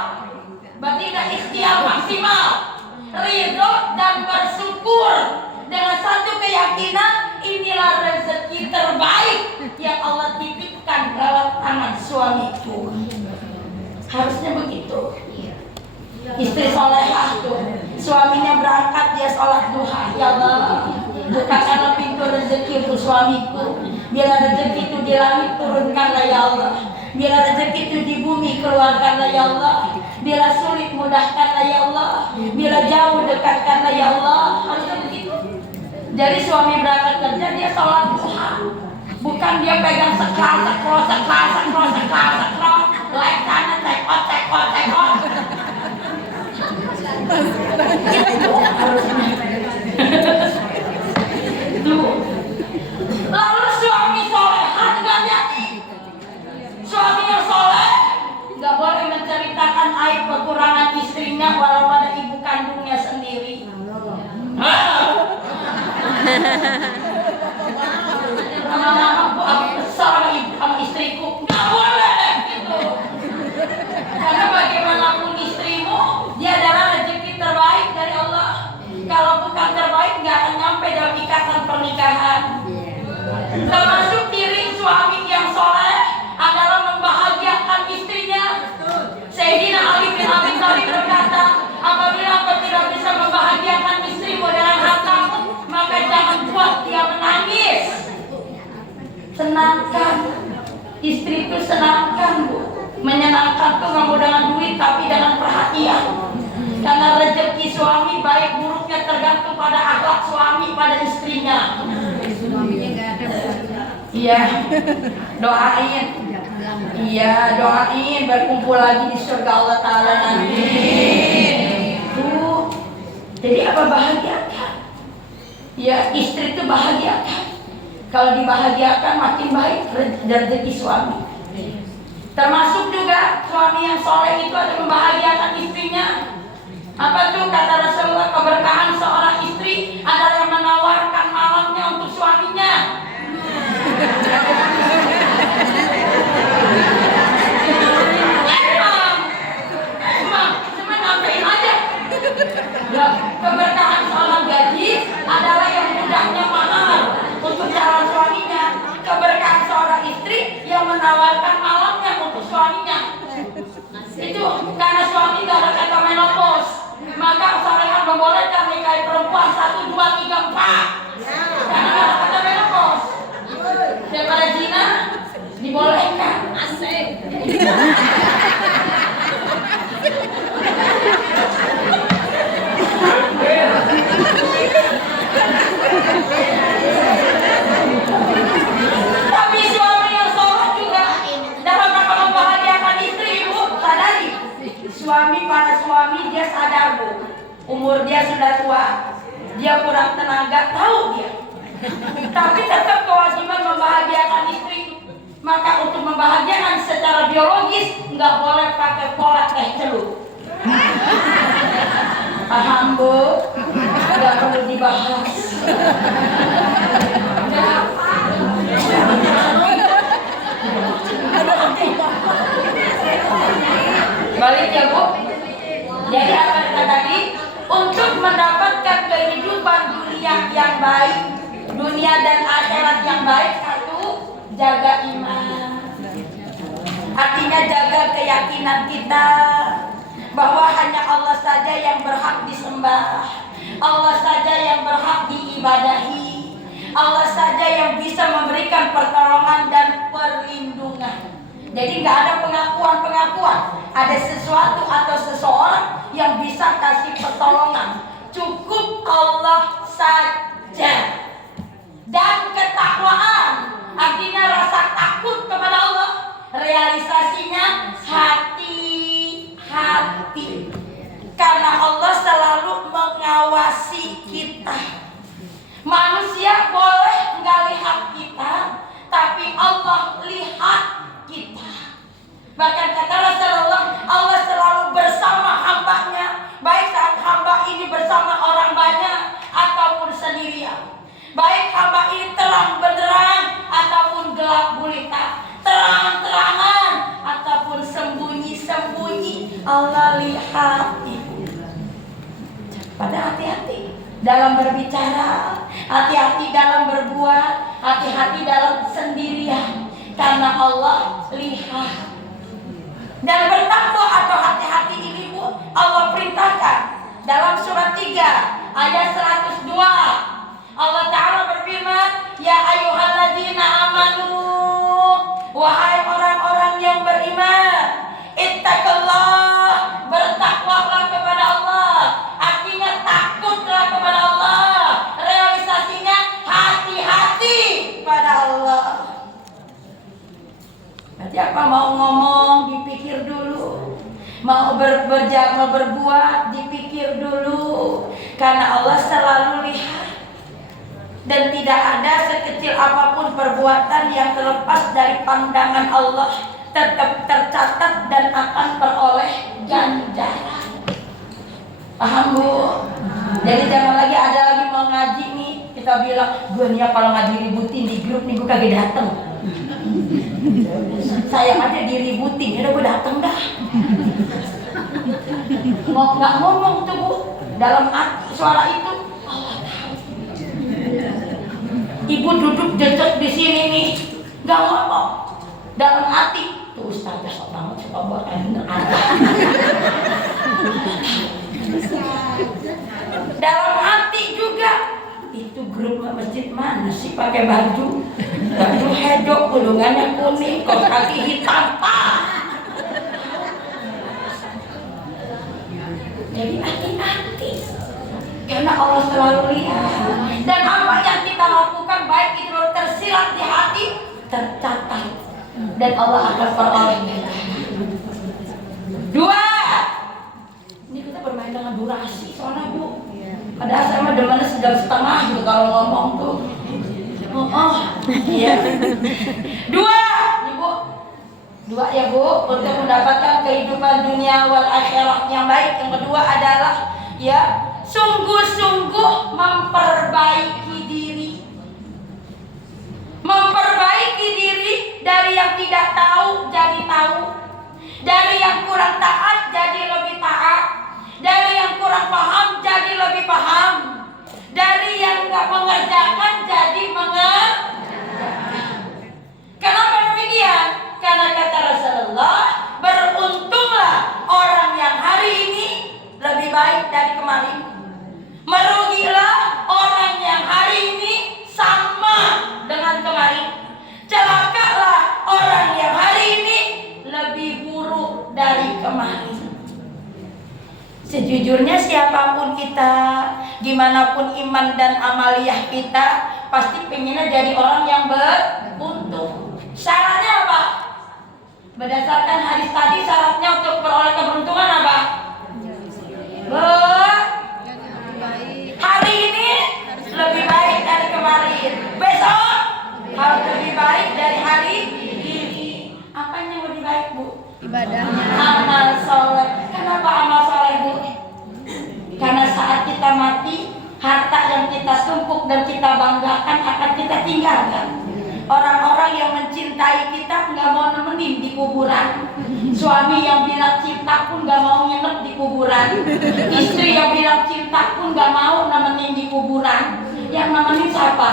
berarti udah ikhtiar maksimal, ridho dan bersyukur dengan satu keyakinan, inilah rezeki terbaik yang Allah titipkan lewat tangan suamiku. Harusnya begitu. Istri solehah tuh, suaminya berangkat dia sholat duha, ya Allah, bukakanlah pintu rezeki untuk suamiku. Bila rezeki itu di langit turunkanlah ya Allah, bila rezeki itu di bumi keluarkanlah ya Allah, bila sulit mudahkanlah ya Allah, bila jauh dekatkanlah ya Allah. Harusnya begitu. Jadi suami berangkat kerja dia sholat duha, bukan dia pegang sekral, like kanan, tekot. Lalu suami soleh enggak, suami yang soleh nggak boleh menceritakan aib kekurangan istrinya walau pada ibu kandungnya sendiri. Lama-lama aku kesal sama ibu sama istriku, nggak boleh gitu. Karena bagaimanapun istrimu, dia adalah rezeki terbaik dari Allah. Kalau bukan terbaik, nggak akan nyampe dalam ikatan pernikahan. Termasuk diri suami yang soleh adalah membahagiakan istrinya. Sayyidina Ali bin Abi Thalib berkata, apabila engkau tidak bisa membahagiakan istrimu dengan hartamu, maka jangan buat dia menangis. Senangkan istri itu, senangkan, Bu. Menyenangkan tuh nggak mau dengan duit, tapi dengan perhatian. Karena rezeki suami baik buruknya tergantung pada akhlak suami pada istrinya. Iya, doain. Iya, doain berkumpul lagi di surga Allah Ta'ala nanti. Tuh, jadi apa bahagiakan? Ya, istri itu bahagiakan. Kalau dibahagiakan makin baik rezeki suami. Termasuk juga suami yang soleh itu ada membahagiakan istrinya. Apa tuh kata Rasulullah, keberkahan seorang istri adalah yang menawarkan malamnya untuk suaminya. Emang, cuma nambahin aja. Ya, keberkahan seorang gadis adalah yang mudahnya mahal untuk calon suaminya. Keberkahan seorang istri yang menawarkan malamnya untuk suaminya. Itu karena suami gak ada kata menopause, maka syariat membolehkan nikahi perempuan 1, 2, 3, 4. Karena gak ada kata menopause. Daripada zina dibolehkan. Asik. Tapi suami yang soleh juga dalam rangka membahagiakan istri, Ibu sadari. Para suami dia sadar, Bu, umur dia sudah tua, dia kurang tenaga, tahu dia. Tapi tetap kewajiban membahagiakan istri. Maka untuk membahagiakan secara biologis nggak boleh pakai pola teh celup. Paham, Bu? Nggak perlu dibahas. Balik ya, Bu. Jadi apa kata tadi? Untuk mendapatkan kehidupan dunia yang baik, dunia dan jaga iman. Artinya jaga keyakinan kita bahwa hanya Allah saja yang berhak disembah, Allah saja yang berhak diibadahi, Allah saja yang bisa memberikan pertolongan dan perlindungan. Jadi nggak ada pengakuan-pengakuan, ada sesuatu atau seseorang yang bisa kasih pertolongan. Cukup Allah saja. Dan ketakwaan, artinya rasa takut kepada Allah. Realisasinya hati-hati. Karena Allah selalu mengawasi kita. Manusia boleh nggak lihat kita, tapi Allah lihat kita. Bahkan kata Rasulullah, Allah selalu bersama hambanya, baik saat hamba ini bersama orang banyak ataupun sendirian, baik hamba ini terang benderang ataupun gelap gulita, terang-terangan ataupun sembunyi-sembunyi, Allah lihat itu. Pada hati-hati dalam berbicara, hati-hati dalam berbuat, hati-hati dalam sendirian, karena Allah lihat. Dan bertakwa atau hati-hati ini Bu, Allah perintahkan dalam surat 3 ayat 102. Allah Ta'ala berfirman, ya ayyuhalladzina amanu, wahai orang-orang yang beriman, ittaqullah, bertakwalah kepada Allah. Artinya takutlah kepada Allah. Realisasinya hati-hati pada Allah. Berarti apa, mau ngomong dipikir dulu, mau berbuat dipikir dulu, karena Allah selalu lihat. Dan tidak ada sekecil apapun perbuatan yang terlepas dari pandangan Allah, tetap tercatat dan akan peroleh ganjaran. Paham Bu? Jadi jangan lagi ada lagi mau ngaji nih, kita bilang, gue nih kalau nggak diributin di grup nih gue kagak dateng. Saya aja diributin, ya udah gue dateng dah. Nggak ngomong tuh Bu, dalam hati suara itu Allah tahu. Ibu duduk jejak di sini nih, nggak ngomong, dalam hati tuh Ustazah sok banget suka buat dalam hati juga. Itu grup masjid mana sih pakai baju hedok, gulungannya kuning, kok kaki hitam Jadi hati-hati, karena Allah selalu lihat. Dan apa yang kita lakukan, baik itu tersirat di hati, tercatat, dan Allah akan peroleh. 2, ini kita bermain dengan durasi soalnya Bu. Padahal saya mah demennya sejam setengah tuh kalau ngomong tuh. Iya. 2, nih Bu. 2 ya Bu, untuk mendapatkan kehidupan dunia wal akhirah yang baik. Yang kedua adalah ya, sungguh-sungguh memperbaiki diri. Memperbaiki diri dari yang tidak tahu jadi tahu, dari yang kurang taat jadi lebih taat, dari yang kurang paham jadi lebih paham, dari yang nggak mengerjakan jadi mengerjakan. Kenapa demikian? Karena kata Rasulullah, beruntunglah orang yang hari ini lebih baik dari kemarin, merugilah orang yang hari ini sama dengan kemarin, celakalah orang yang hari ini lebih buruk dari kemarin. Sejujurnya siapapun kita, gimana pun iman dan amaliyah kita, pasti pengennya jadi orang yang beruntung. Syaratnya apa? Berdasarkan hadis tadi, syaratnya untuk peroleh keberuntungan apa? Hari ini lebih baik dari kemarin, besok harus lebih baik dari hari ini. Apa yang lebih baik Bu? Ibadahnya. Amal soleh. Kenapa amal soleh Bu? Karena saat kita mati, harta yang kita tumpuk dan kita banggakan akan kita tinggalkan. Orang-orang yang mencintai kita nggak mau nemenin di kuburan. Suami yang bilang cinta pun nggak mau nginep di kuburan. Istri yang bilang cinta pun nggak mau nemenin di kuburan. Yang nemenin siapa?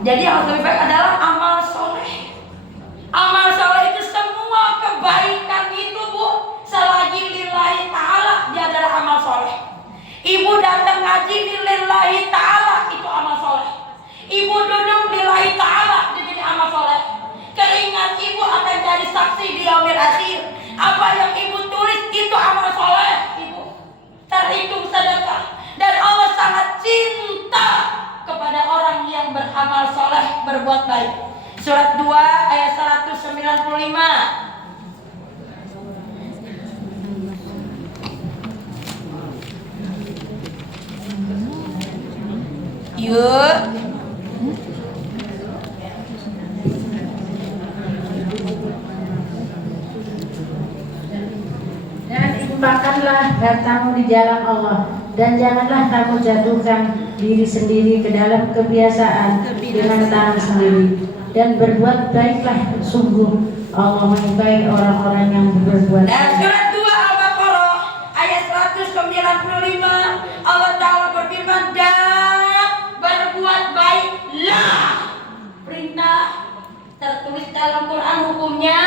Jadi yang lebih baik adalah amal soleh. Amal soleh itu semua kebaikan itu Bu, selagi lillahi ta'ala, dia adalah amal soleh. Ibu datang ngaji lillahi ta'ala, itu amal soleh. Ibu duduk lillahi ta'ala, itu jadi amal soleh. Keringat ibu akan jadi saksi di yaumil akhir. Apa yang ibu tulis itu amal soleh. Ibu terhitung sedekah. Dan Allah sangat cinta kepada orang yang beramal soleh, berbuat baik. Surat 2 ayat 195. Yuk. Dan infakkanlah hartamu di jalan Allah, dan janganlah kamu jatuhkan diri sendiri ke dalam kebiasaan dengan tangan sendiri. Dan berbuat baiklah, sungguh Allah menyukai orang-orang yang berbuat Dan baik. surat 2 Al-Baqarah ayat 195, Allah Ta'ala berfirman, dan berbuat baiklah. Perintah tertulis dalam Quran, hukumnya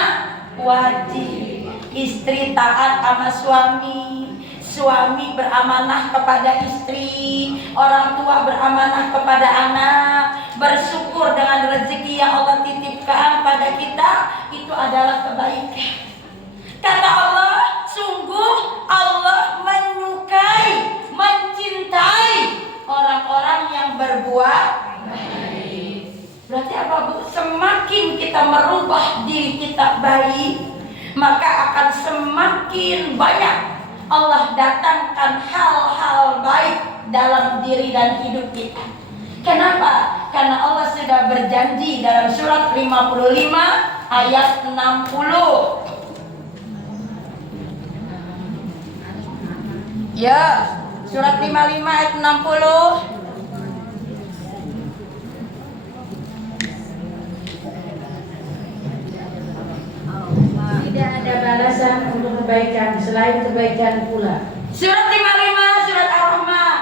wajib. Istri taat sama suami, suami beramanah kepada istri, orang tua beramanah kepada anak, bersyukur dengan rezeki yang Allah titipkan pada kita, itu adalah kebaikan. Kata Allah, sungguh Allah menyukai, mencintai orang-orang yang berbuat baik. Berarti apa Bu? Semakin kita merubah diri kita baik, maka akan semakin banyak Allah datangkan hal-hal baik dalam diri dan hidup kita. Kenapa? Karena Allah sudah berjanji dalam surat 55 ayat 60. Ya, surat 55 ayat 60. Tidak ada balasan untuk kebaikan selain kebaikan pula. Surat 55 surat Ar-Rahman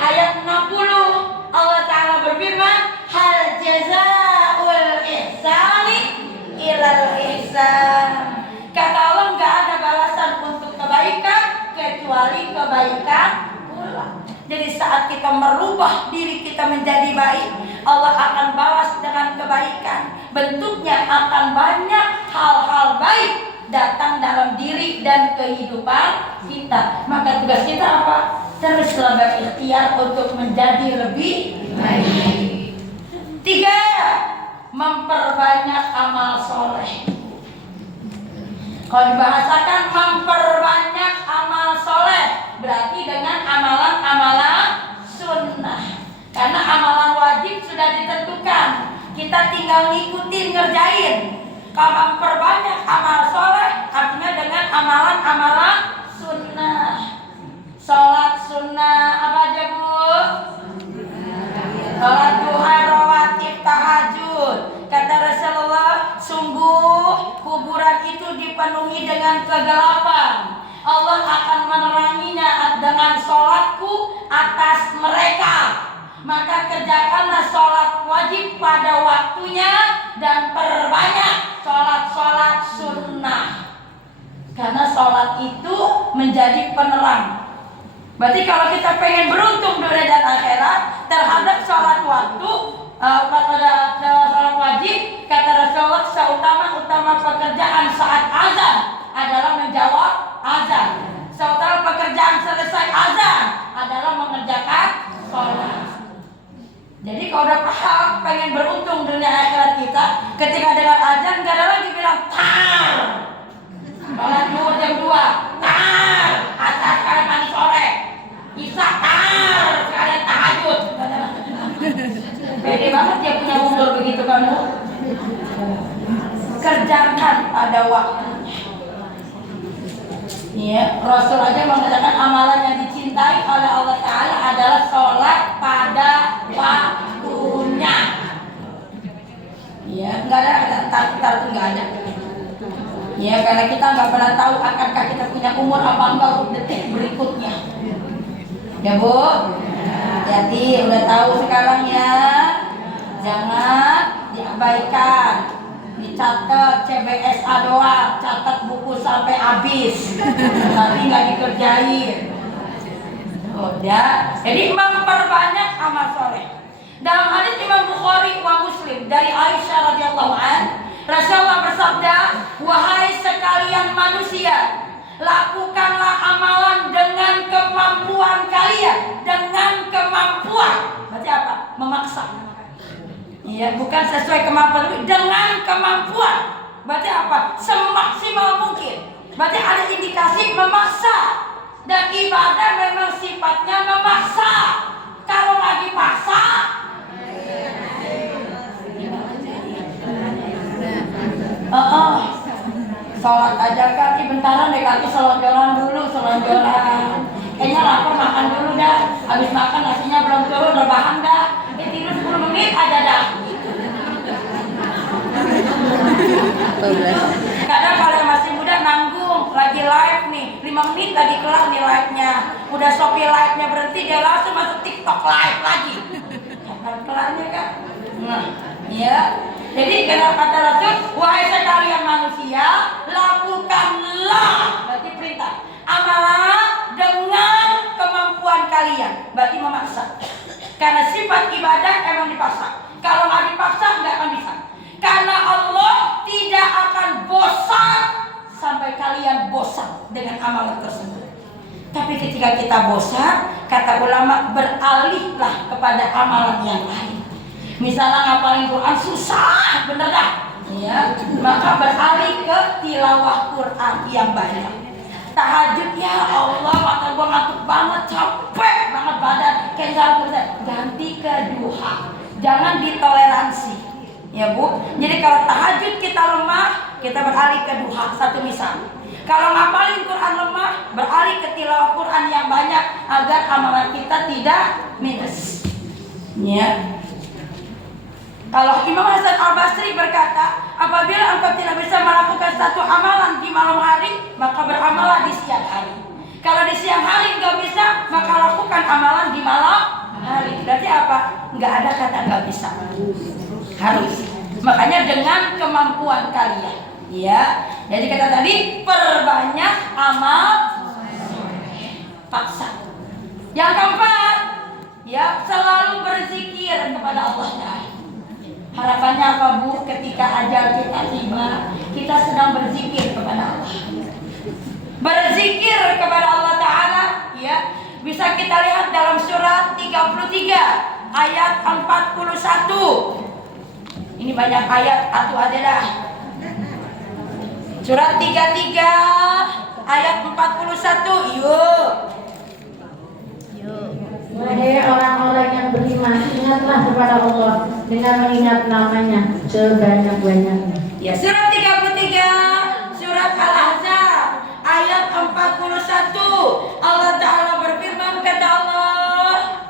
ayat 60, Allah Ta'ala berfirman, hal jazaa'ul ihsani ilal ihsan. Kata Allah, enggak ada balasan untuk kebaikan kecuali kebaikan pula. Jadi saat kita merubah diri kita menjadi baik, Allah akan balas dengan kebaikan. Bentuknya akan banyak hal-hal baik datang dalam diri dan kehidupan kita. Maka tugas kita apa? Teruslah berikhtiar untuk menjadi lebih baik. 3, memperbanyak amal soleh. Kalau dibahasakan memperbanyak amal soleh, berarti dengan amalan-amalan sunnah. Karena amalan wajib sudah ditentukan, kita tinggal ngikutin, ngerjain. Kalau memperbanyak amal soleh, artinya dengan amalan-amalan sunnah. Sholat sunnah apa aja Bu? Sholat duha, rawatib, tahajud. Kata Rasulullah, sungguh kuburan itu dipenuhi dengan kegelapan. Allah akan meneranginya dengan sholatku atas mereka. Maka kerjakanlah sholat wajib pada waktunya dan perbanyak sholat-sholat sunnah. Karena sholat itu menjadi penerang. Berarti kalau kita pengen beruntung dunia dan akhirat terhadap sholat waktu, pada sholat wajib, kata Rasulullah, seutama-utama pekerjaan saat azan adalah menjawab azan. Seutama pekerjaan selesai azan adalah mengerjakan sholat. Jadi kalau udah paham pengen beruntung dunia akhirat kita, ketika dengar azan gak ada lagi bilang tar. Sholat zuhur jam 2, tar. Asar sekalian mandi sore, isya tar sekalian tahajud. Pede banget dia punya umur begitu kamu. Kerjakan pada waktunya. Ya, Rasul aja mengatakan amalan yang dicintai oleh Allah Ta'ala adalah sholat pada waktunya. Ya, nggak ada tar itu nggak ada. Ya, karena kita nggak pernah tahu akankah kita punya umur apa enggak untuk detik berikutnya. Ya Bu, hati-hati, udah tahu sekarang ya. Jangan diabaikan. Dicatat CBSA doang, catat buku sampai habis, tapi nggak dikerjain. Ya, jadi memperbanyak amal soleh. Dalam hadis Imam Bukhari wa Muslim dari Aisyah radhiyallahu an, Rasulullah bersabda, wahai sekalian manusia, lakukanlah amalan dengan kemampuan kalian, dengan kemampuan. Berarti apa? Memaksa. Ya, bukan sesuai kemampuan, dengan kemampuan. Berarti apa? Semaksimal mungkin. Berarti ada indikasi memaksa. Dan ibadah memang sifatnya memaksa. Kalau nggak dipaksa, sholat aja kan, bentaran deh kaki selonjoran dulu, selonjoran. Kayaknya lapar, makan dulu dah. Habis makan nasinya belum turun, rebahan dah. Tidur 10 menit aja dah. Kadang kalau yang masih muda nanggung, lagi live nih, 5 menit lagi kelar nih live-nya. Udah Shopee live-nya berhenti, dia langsung masuk TikTok live lagi. Kapan kelarnya kan? Nah, ya. Jadi kata Rasul, wahai sekalian manusia, lakukanlah, berarti perintah, amalan dengan kemampuan kalian, berarti memaksa. Karena sifat ibadah emang dipaksa. Kalau nggak dipaksa nggak akan bisa. Karena Allah tidak akan bosan sampai kalian bosan dengan amalan tersebut. Tapi ketika kita bosan, kata ulama, beralihlah kepada amalan yang lain. Misalnya ngapalin Quran susah, bener dah, ya, maka beralih ke tilawah Quran yang banyak. Tahajud, ya Allah, mata gua ngantuk banget, capek banget badan, kayak ganti ke duha, jangan ditoleransi, ya Bu. Jadi kalau tahajud kita lemah, kita beralih ke duha, satu misal. Kalau ngapalin Quran lemah, beralih ke tilawah Quran yang banyak agar amalan kita tidak minus, ya. Kalau Imam Hasan Al-Basri berkata, apabila engkau tidak bisa melakukan satu amalan di malam hari, maka beramalah di siang hari. Kalau di siang hari nggak bisa, maka lakukan amalan di malam hari. Berarti apa? Nggak ada kata nggak bisa. Harus. Makanya dengan kemampuan kalian. Ya. Jadi kata tadi, perbanyak amal paksa. Yang keempat, ya, selalu berzikir kepada Allah Ta'ala. Harapannya apa Bu? Ketika ajal kita tiba, kita sedang berzikir kepada Allah. Berzikir kepada Allah Ta'ala, ya, bisa kita lihat dalam surat 33 ayat 41. Ini banyak ayat, satu aja dah. Surat 33 ayat 41. Yuk. Wahai orang-orang yang beriman, ingatlah kepada Allah dengan mengingat namanya sebanyak-banyaknya. Ya, surat 33, surat Al-Ahzab ayat 41. Allah Ta'ala berfirman, kata Allah,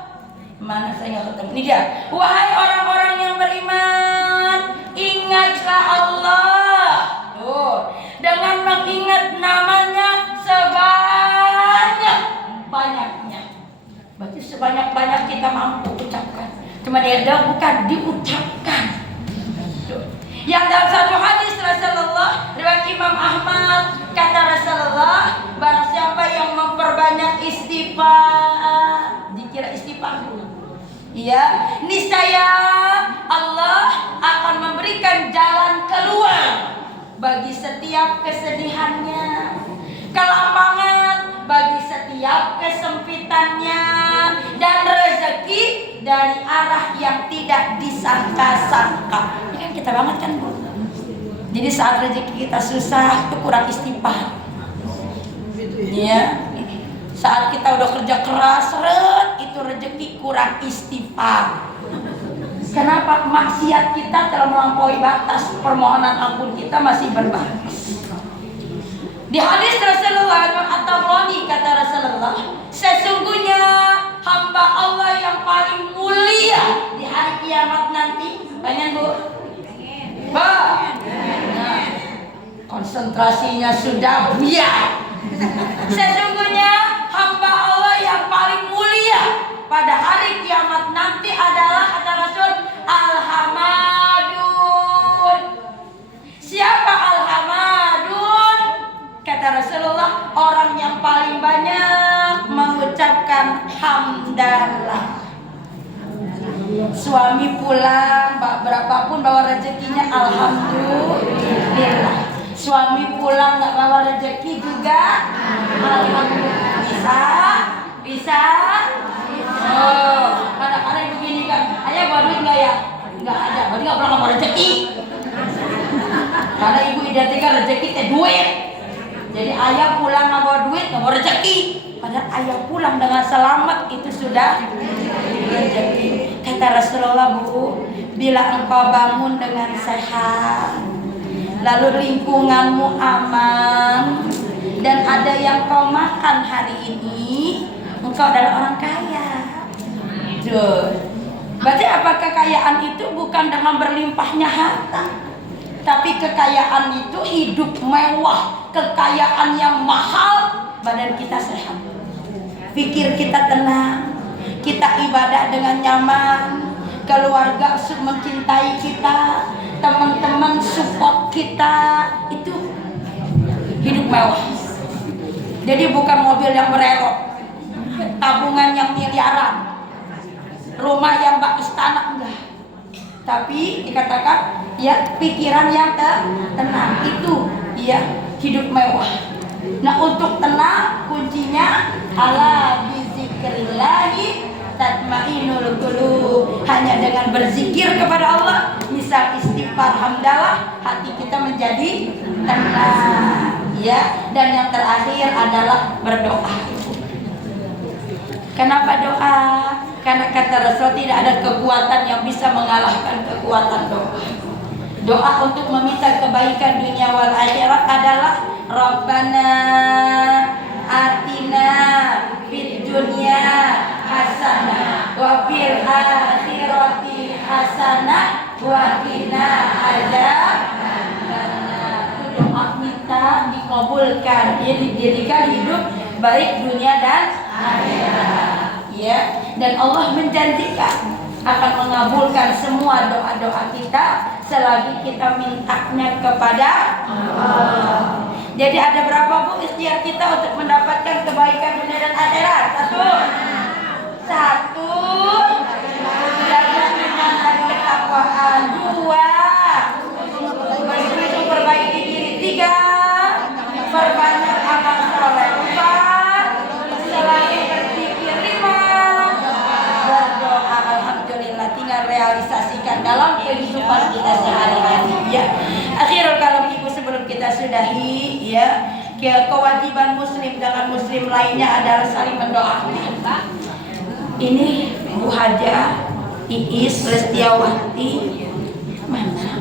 mana saya nggak ketemu, ini dia. Wahai orang-orang yang beriman, ingatlah Allah. Tuh, dengan mengingat namanya sebanyak-banyaknya. Berarti sebanyak-banyak kita mampu ucapkan. Cuma dia bukan diucapkan. Yang dalam satu hadis Rasulullah riwayat Imam Ahmad, kata Rasulullah, barang siapa yang memperbanyak istighfar, dikira istighfar dulu, ya, niscaya Allah akan memberikan jalan keluar bagi setiap kesedihannya, kelampangan bagi setiap kesempitannya, dan rezeki dari arah yang tidak disangka-sangka. Ini kan kita banget kan Bu. Jadi saat rezeki kita susah, itu kurang istighfar. Ya. Saat kita udah kerja keras, itu rezeki kurang istighfar. Kenapa? Maksiat kita telah melampaui batas, permohonan ampun kita masih berbatas. Di hadis Rasulullah At-Tabrani, kata Rasulullah, sesungguhnya hamba Allah yang paling mulia di hari kiamat nanti. Pengen Bu? Nah, konsentrasinya sudah buyar. Sesungguhnya hamba Allah yang paling mulia pada hari kiamat nanti adalah, kata Rasul, alhamdulillah berapapun bawa rezekinya, alhamdulillah. Suami pulang nggak bawa rezeki juga, alhamdulillah. Bisa. Oh, kadang-kadang begini kan, ayah bawa duit nggak ya? Nggak ada, berarti nggak pernah bawa rezeki. Karena ibu identikan rezeki teh duit. Jadi ayah pulang nggak bawa duit, nggak bawa rezeki. Padahal ayah pulang dengan selamat itu sudah rezeki. Kata Rasulullah, Bu, bila engkau bangun dengan sehat, lalu lingkunganmu aman, dan ada yang kau makan hari ini, engkau adalah orang kaya. Berarti apa kekayaan itu bukan dengan berlimpahnya harta, tapi kekayaan itu hidup mewah, kekayaan yang mahal, badan kita sehat, pikir kita tenang, kita ibadah dengan nyaman, keluarga mencintai kita, teman-teman support kita, itu hidup mewah. Jadi bukan mobil yang bererok, tabungan yang miliaran, rumah yang bak istana, enggak. Tapi dikatakan ya pikiran yang tenang, itu ya hidup mewah. Nah, untuk tenang kuncinya ala bizikrillahi tatmainul qulub. Hanya dengan berzikir kepada Allah, misal istighfar, hamdalah, hati kita menjadi tenang. Ya, dan yang terakhir adalah berdoa. Kenapa doa? Karena kata Rasul tidak ada kekuatan yang bisa mengalahkan kekuatan doa. Doa untuk meminta kebaikan dunia wal akhirat adalah Rabbana atina fid dunya hasanah wa fil akhirati hasanah wa qina adzabannar. Doa minta dikabulkan, dia didirikan hidup baik dunia dan akhirat. Ya, dan Allah menjanjikan akan mengabulkan semua doa-doa kita selagi kita mintanya kepada Allah. Jadi ada berapa, Bu, ikhtiar kita untuk mendapatkan kebaikan dunia dan akhirat? Satu, jaga iman dan ketakwaan. Dua, perbaiki diri. Tiga, perbanyak amal soleh. Empat, selalu berzikir. Lima, berdoa. Alhamdulillah, tinggal realisasikan dalam kehidupan kita sehari-hari. Ya, akhirul kalam ibu, sebelum kita sudahi, ya, kewajiban muslim dengan muslim lainnya adalah saling mendoakan. Ini Bu Haja Iis Lestiawati mana?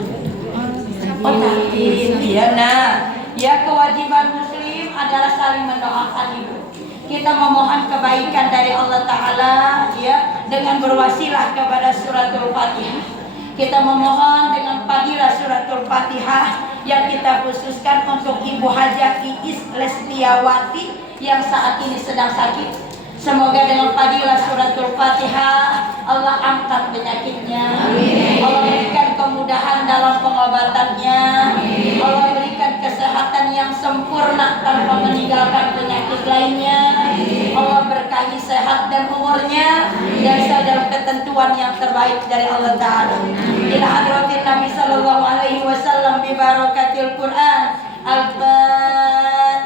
Oh tadi, ya. Nah, ya, kewajiban muslim adalah saling mendoakan ibu. Kita memohon kebaikan dari Allah Ta'ala, ya, dengan berwasilah kepada suratul Fatihah. Kita memohon dengan fadilah suratul Fatihah yang kita khususkan untuk Ibu Haja Iis Lestiawati yang saat ini sedang sakit. Semoga dengan fadilah suratul Fatihah Allah angkat penyakitnya. Amin. Allah berikan kemudahan dalam pengobatannya. Amin. Allah berikan kesehatan yang sempurna tanpa meninggalkan penyakit lainnya. Amin. Allah berkahi sehat dan umurnya. Amin. Dan dalam ketentuan yang terbaik dari Allah Ta'ala. Ila hadratin Nabi Sallallahu Alaihi Wasallam bi barakatil Quran. Al-Fatihah.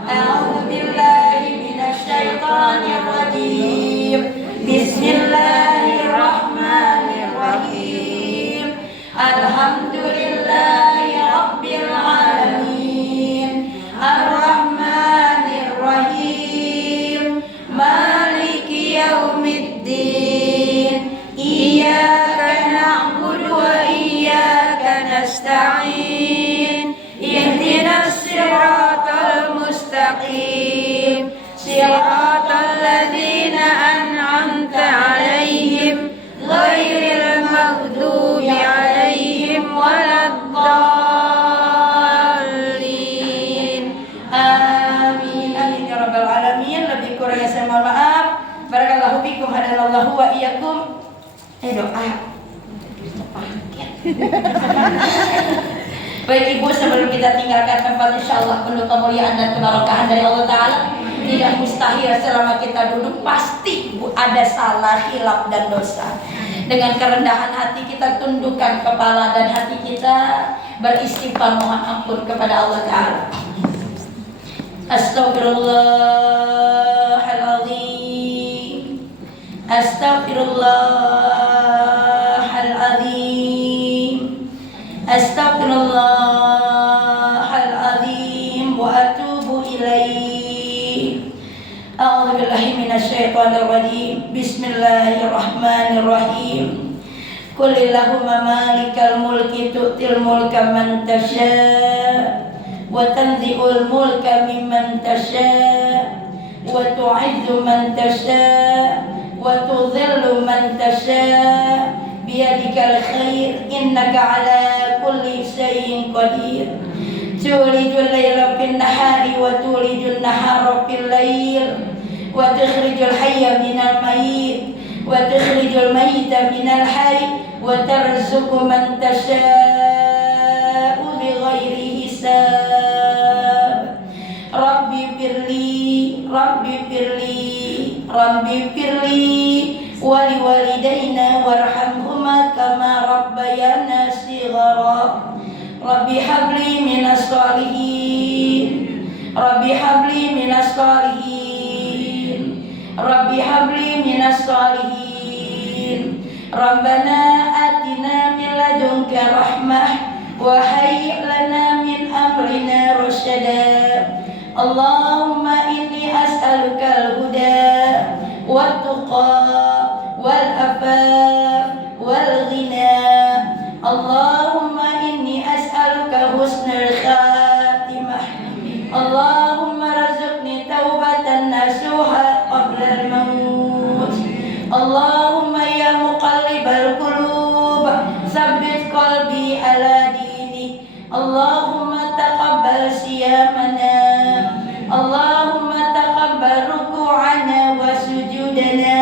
A'udzu billahi minasyaitonir rajim. Bismillahirrahmanirrahim. Alhamdulillahi rabbil alamin. Ar-Rahmanir Rahim. Maliki yaumiddin. Iyyaka na'budu wa iyyaka nasta'in. Ihdinas siratal mustaqim. Siratal ladzina an'amta 'alaihim ghairil maghdubi 'alaihim waladdallin. Amin. Amin ya rabbal alamin. Lebih kurangnya saya mohon maaf. Barakallahu fikum, hadanallahu wa iyyakum. Doa. Baik Ibu, sebelum kita tinggalkan tempat, insyaallah penuh kemuliaan dan keberkahan dari Allah Ta'ala. Tidak mustahil selama kita duduk, pasti Bu ada salah, hilaf dan dosa. Dengan kerendahan hati kita tundukkan kepala dan hati kita beristighfar mohon ampun kepada Allah Ta'ala. Astaghfirullahaladzim, Astaghfirullahaladzim, Astaghfirullahaladzim wa atubu ilaih. A'udzubillahi minasyaitonirrajim. Bismillahirrahmanirrahim. Qulillahumma malikal mulki tu'til mulka man tasha' wa tanzi'ul mulka mimman tasha' wa tu'izzu man tasha' wa tudhillu man tasha' biyadikal khair innaka ala kulli syai'in qadir. Tulijul layla fin nahari wa tulijul nahara fil layl wa tukhrijul hayya minal mayyit wa tukhrijul mayyita minal hayy wa tarzuqu man tasha'u bighairi hisab. Rabbi firli, Rabbi firli, Rabbi firli wa liwalidayna warhamhuma kama rabbayana shighara. Rabbi habli minas sholihin, Rabbi habli minas sholihin, Rabbi habli minas sholihin. Rabbana atina min ladunka rahmah wa hayyi' lana min amrina rasyada. Allahumma inni as'aluka al-huda wat-tuqa wal-afaf wal-ghina. Allahumma inni as'aluka husnul khatimah. Allahumma razuqni taubatan nasuha qabla al-maut. Allahumma ya muqallibal qulub tsabbit qalbi ala dinik. Allahumma taqabbal siyamana. Allahumma taqabbal ruku'ana wa sujudana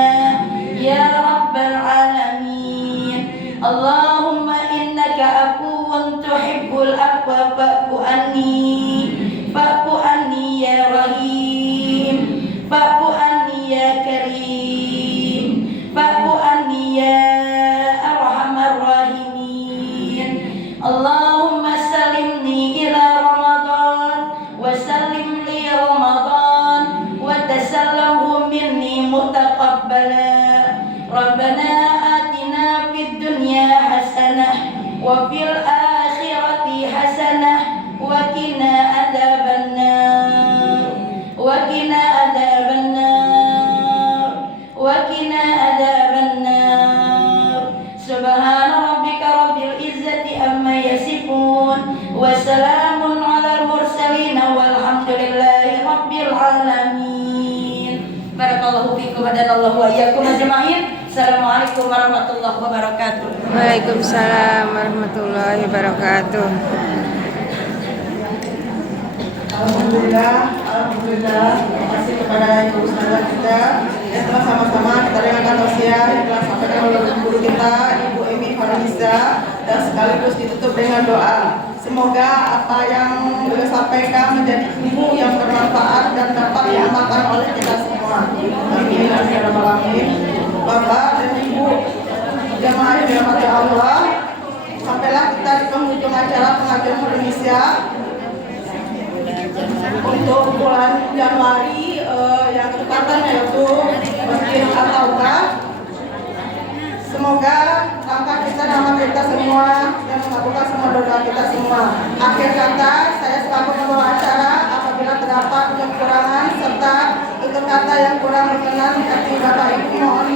ya rabbal alamin. Allahumma innaka afuwun tuhibbul afwa fa'fu anni, fa'fu anni ya rahim, fa'fu anni ya karim, fa'fu anni ya arhamar rahimin. Allahumma salimni ila Ramadan wa salim li Ramadan wa tasallamhu minni mutaqabbala. Rabbana atina fid dunya hasanah wa fil akhirati hasanah wa qina adzabannar, wa qina adzabannar, wa qina adzabannar. Subhana rabbika rabbil izzati amma yasifun wa salamun alal mursalin walhamdulillahi rabbil alamin. Barakallahu fikum wa hadanallahu wa iyyakum ajma'in. Assalamualaikum warahmatullahi wabarakatuh. Waalaikumsalam warahmatullahi wabarakatuh. Alhamdulillah, Alhamdulillah. Terima kasih kepada Ibu Ustazah kita yang telah sama-sama kita dengarkan tausiah yang telah sampaikan oleh guru kita Ibu Emi Farhanisa, dan sekaligus ditutup dengan doa. Semoga apa yang beliau sampaikan menjadi ilmu yang bermanfaat dan dapat diamalkan oleh kita semua. Amin. Amin. Bapak dan Ibu jamaah yang dirahmati Allah, sampailah kita di penghujung acara pengajian Indonesia untuk bulan Januari yang ketepatan yaitu Masjid At-Taubah. Semoga langkah kita nama kita semua dan mengabulkan semua doa kita semua. Akhir kata, saya selaku pembawa acara, apabila terdapat kekurangan serta tutur kata yang kurang berkenan di hati Bapak Ibu, mohon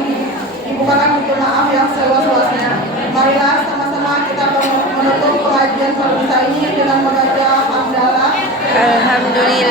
dibukakan pintu maaf yang seluas-luasnya. Marilah sama-sama kita menutup pengajian Farhanisa ini dengan membaca hamdalah. Alhamdulillah.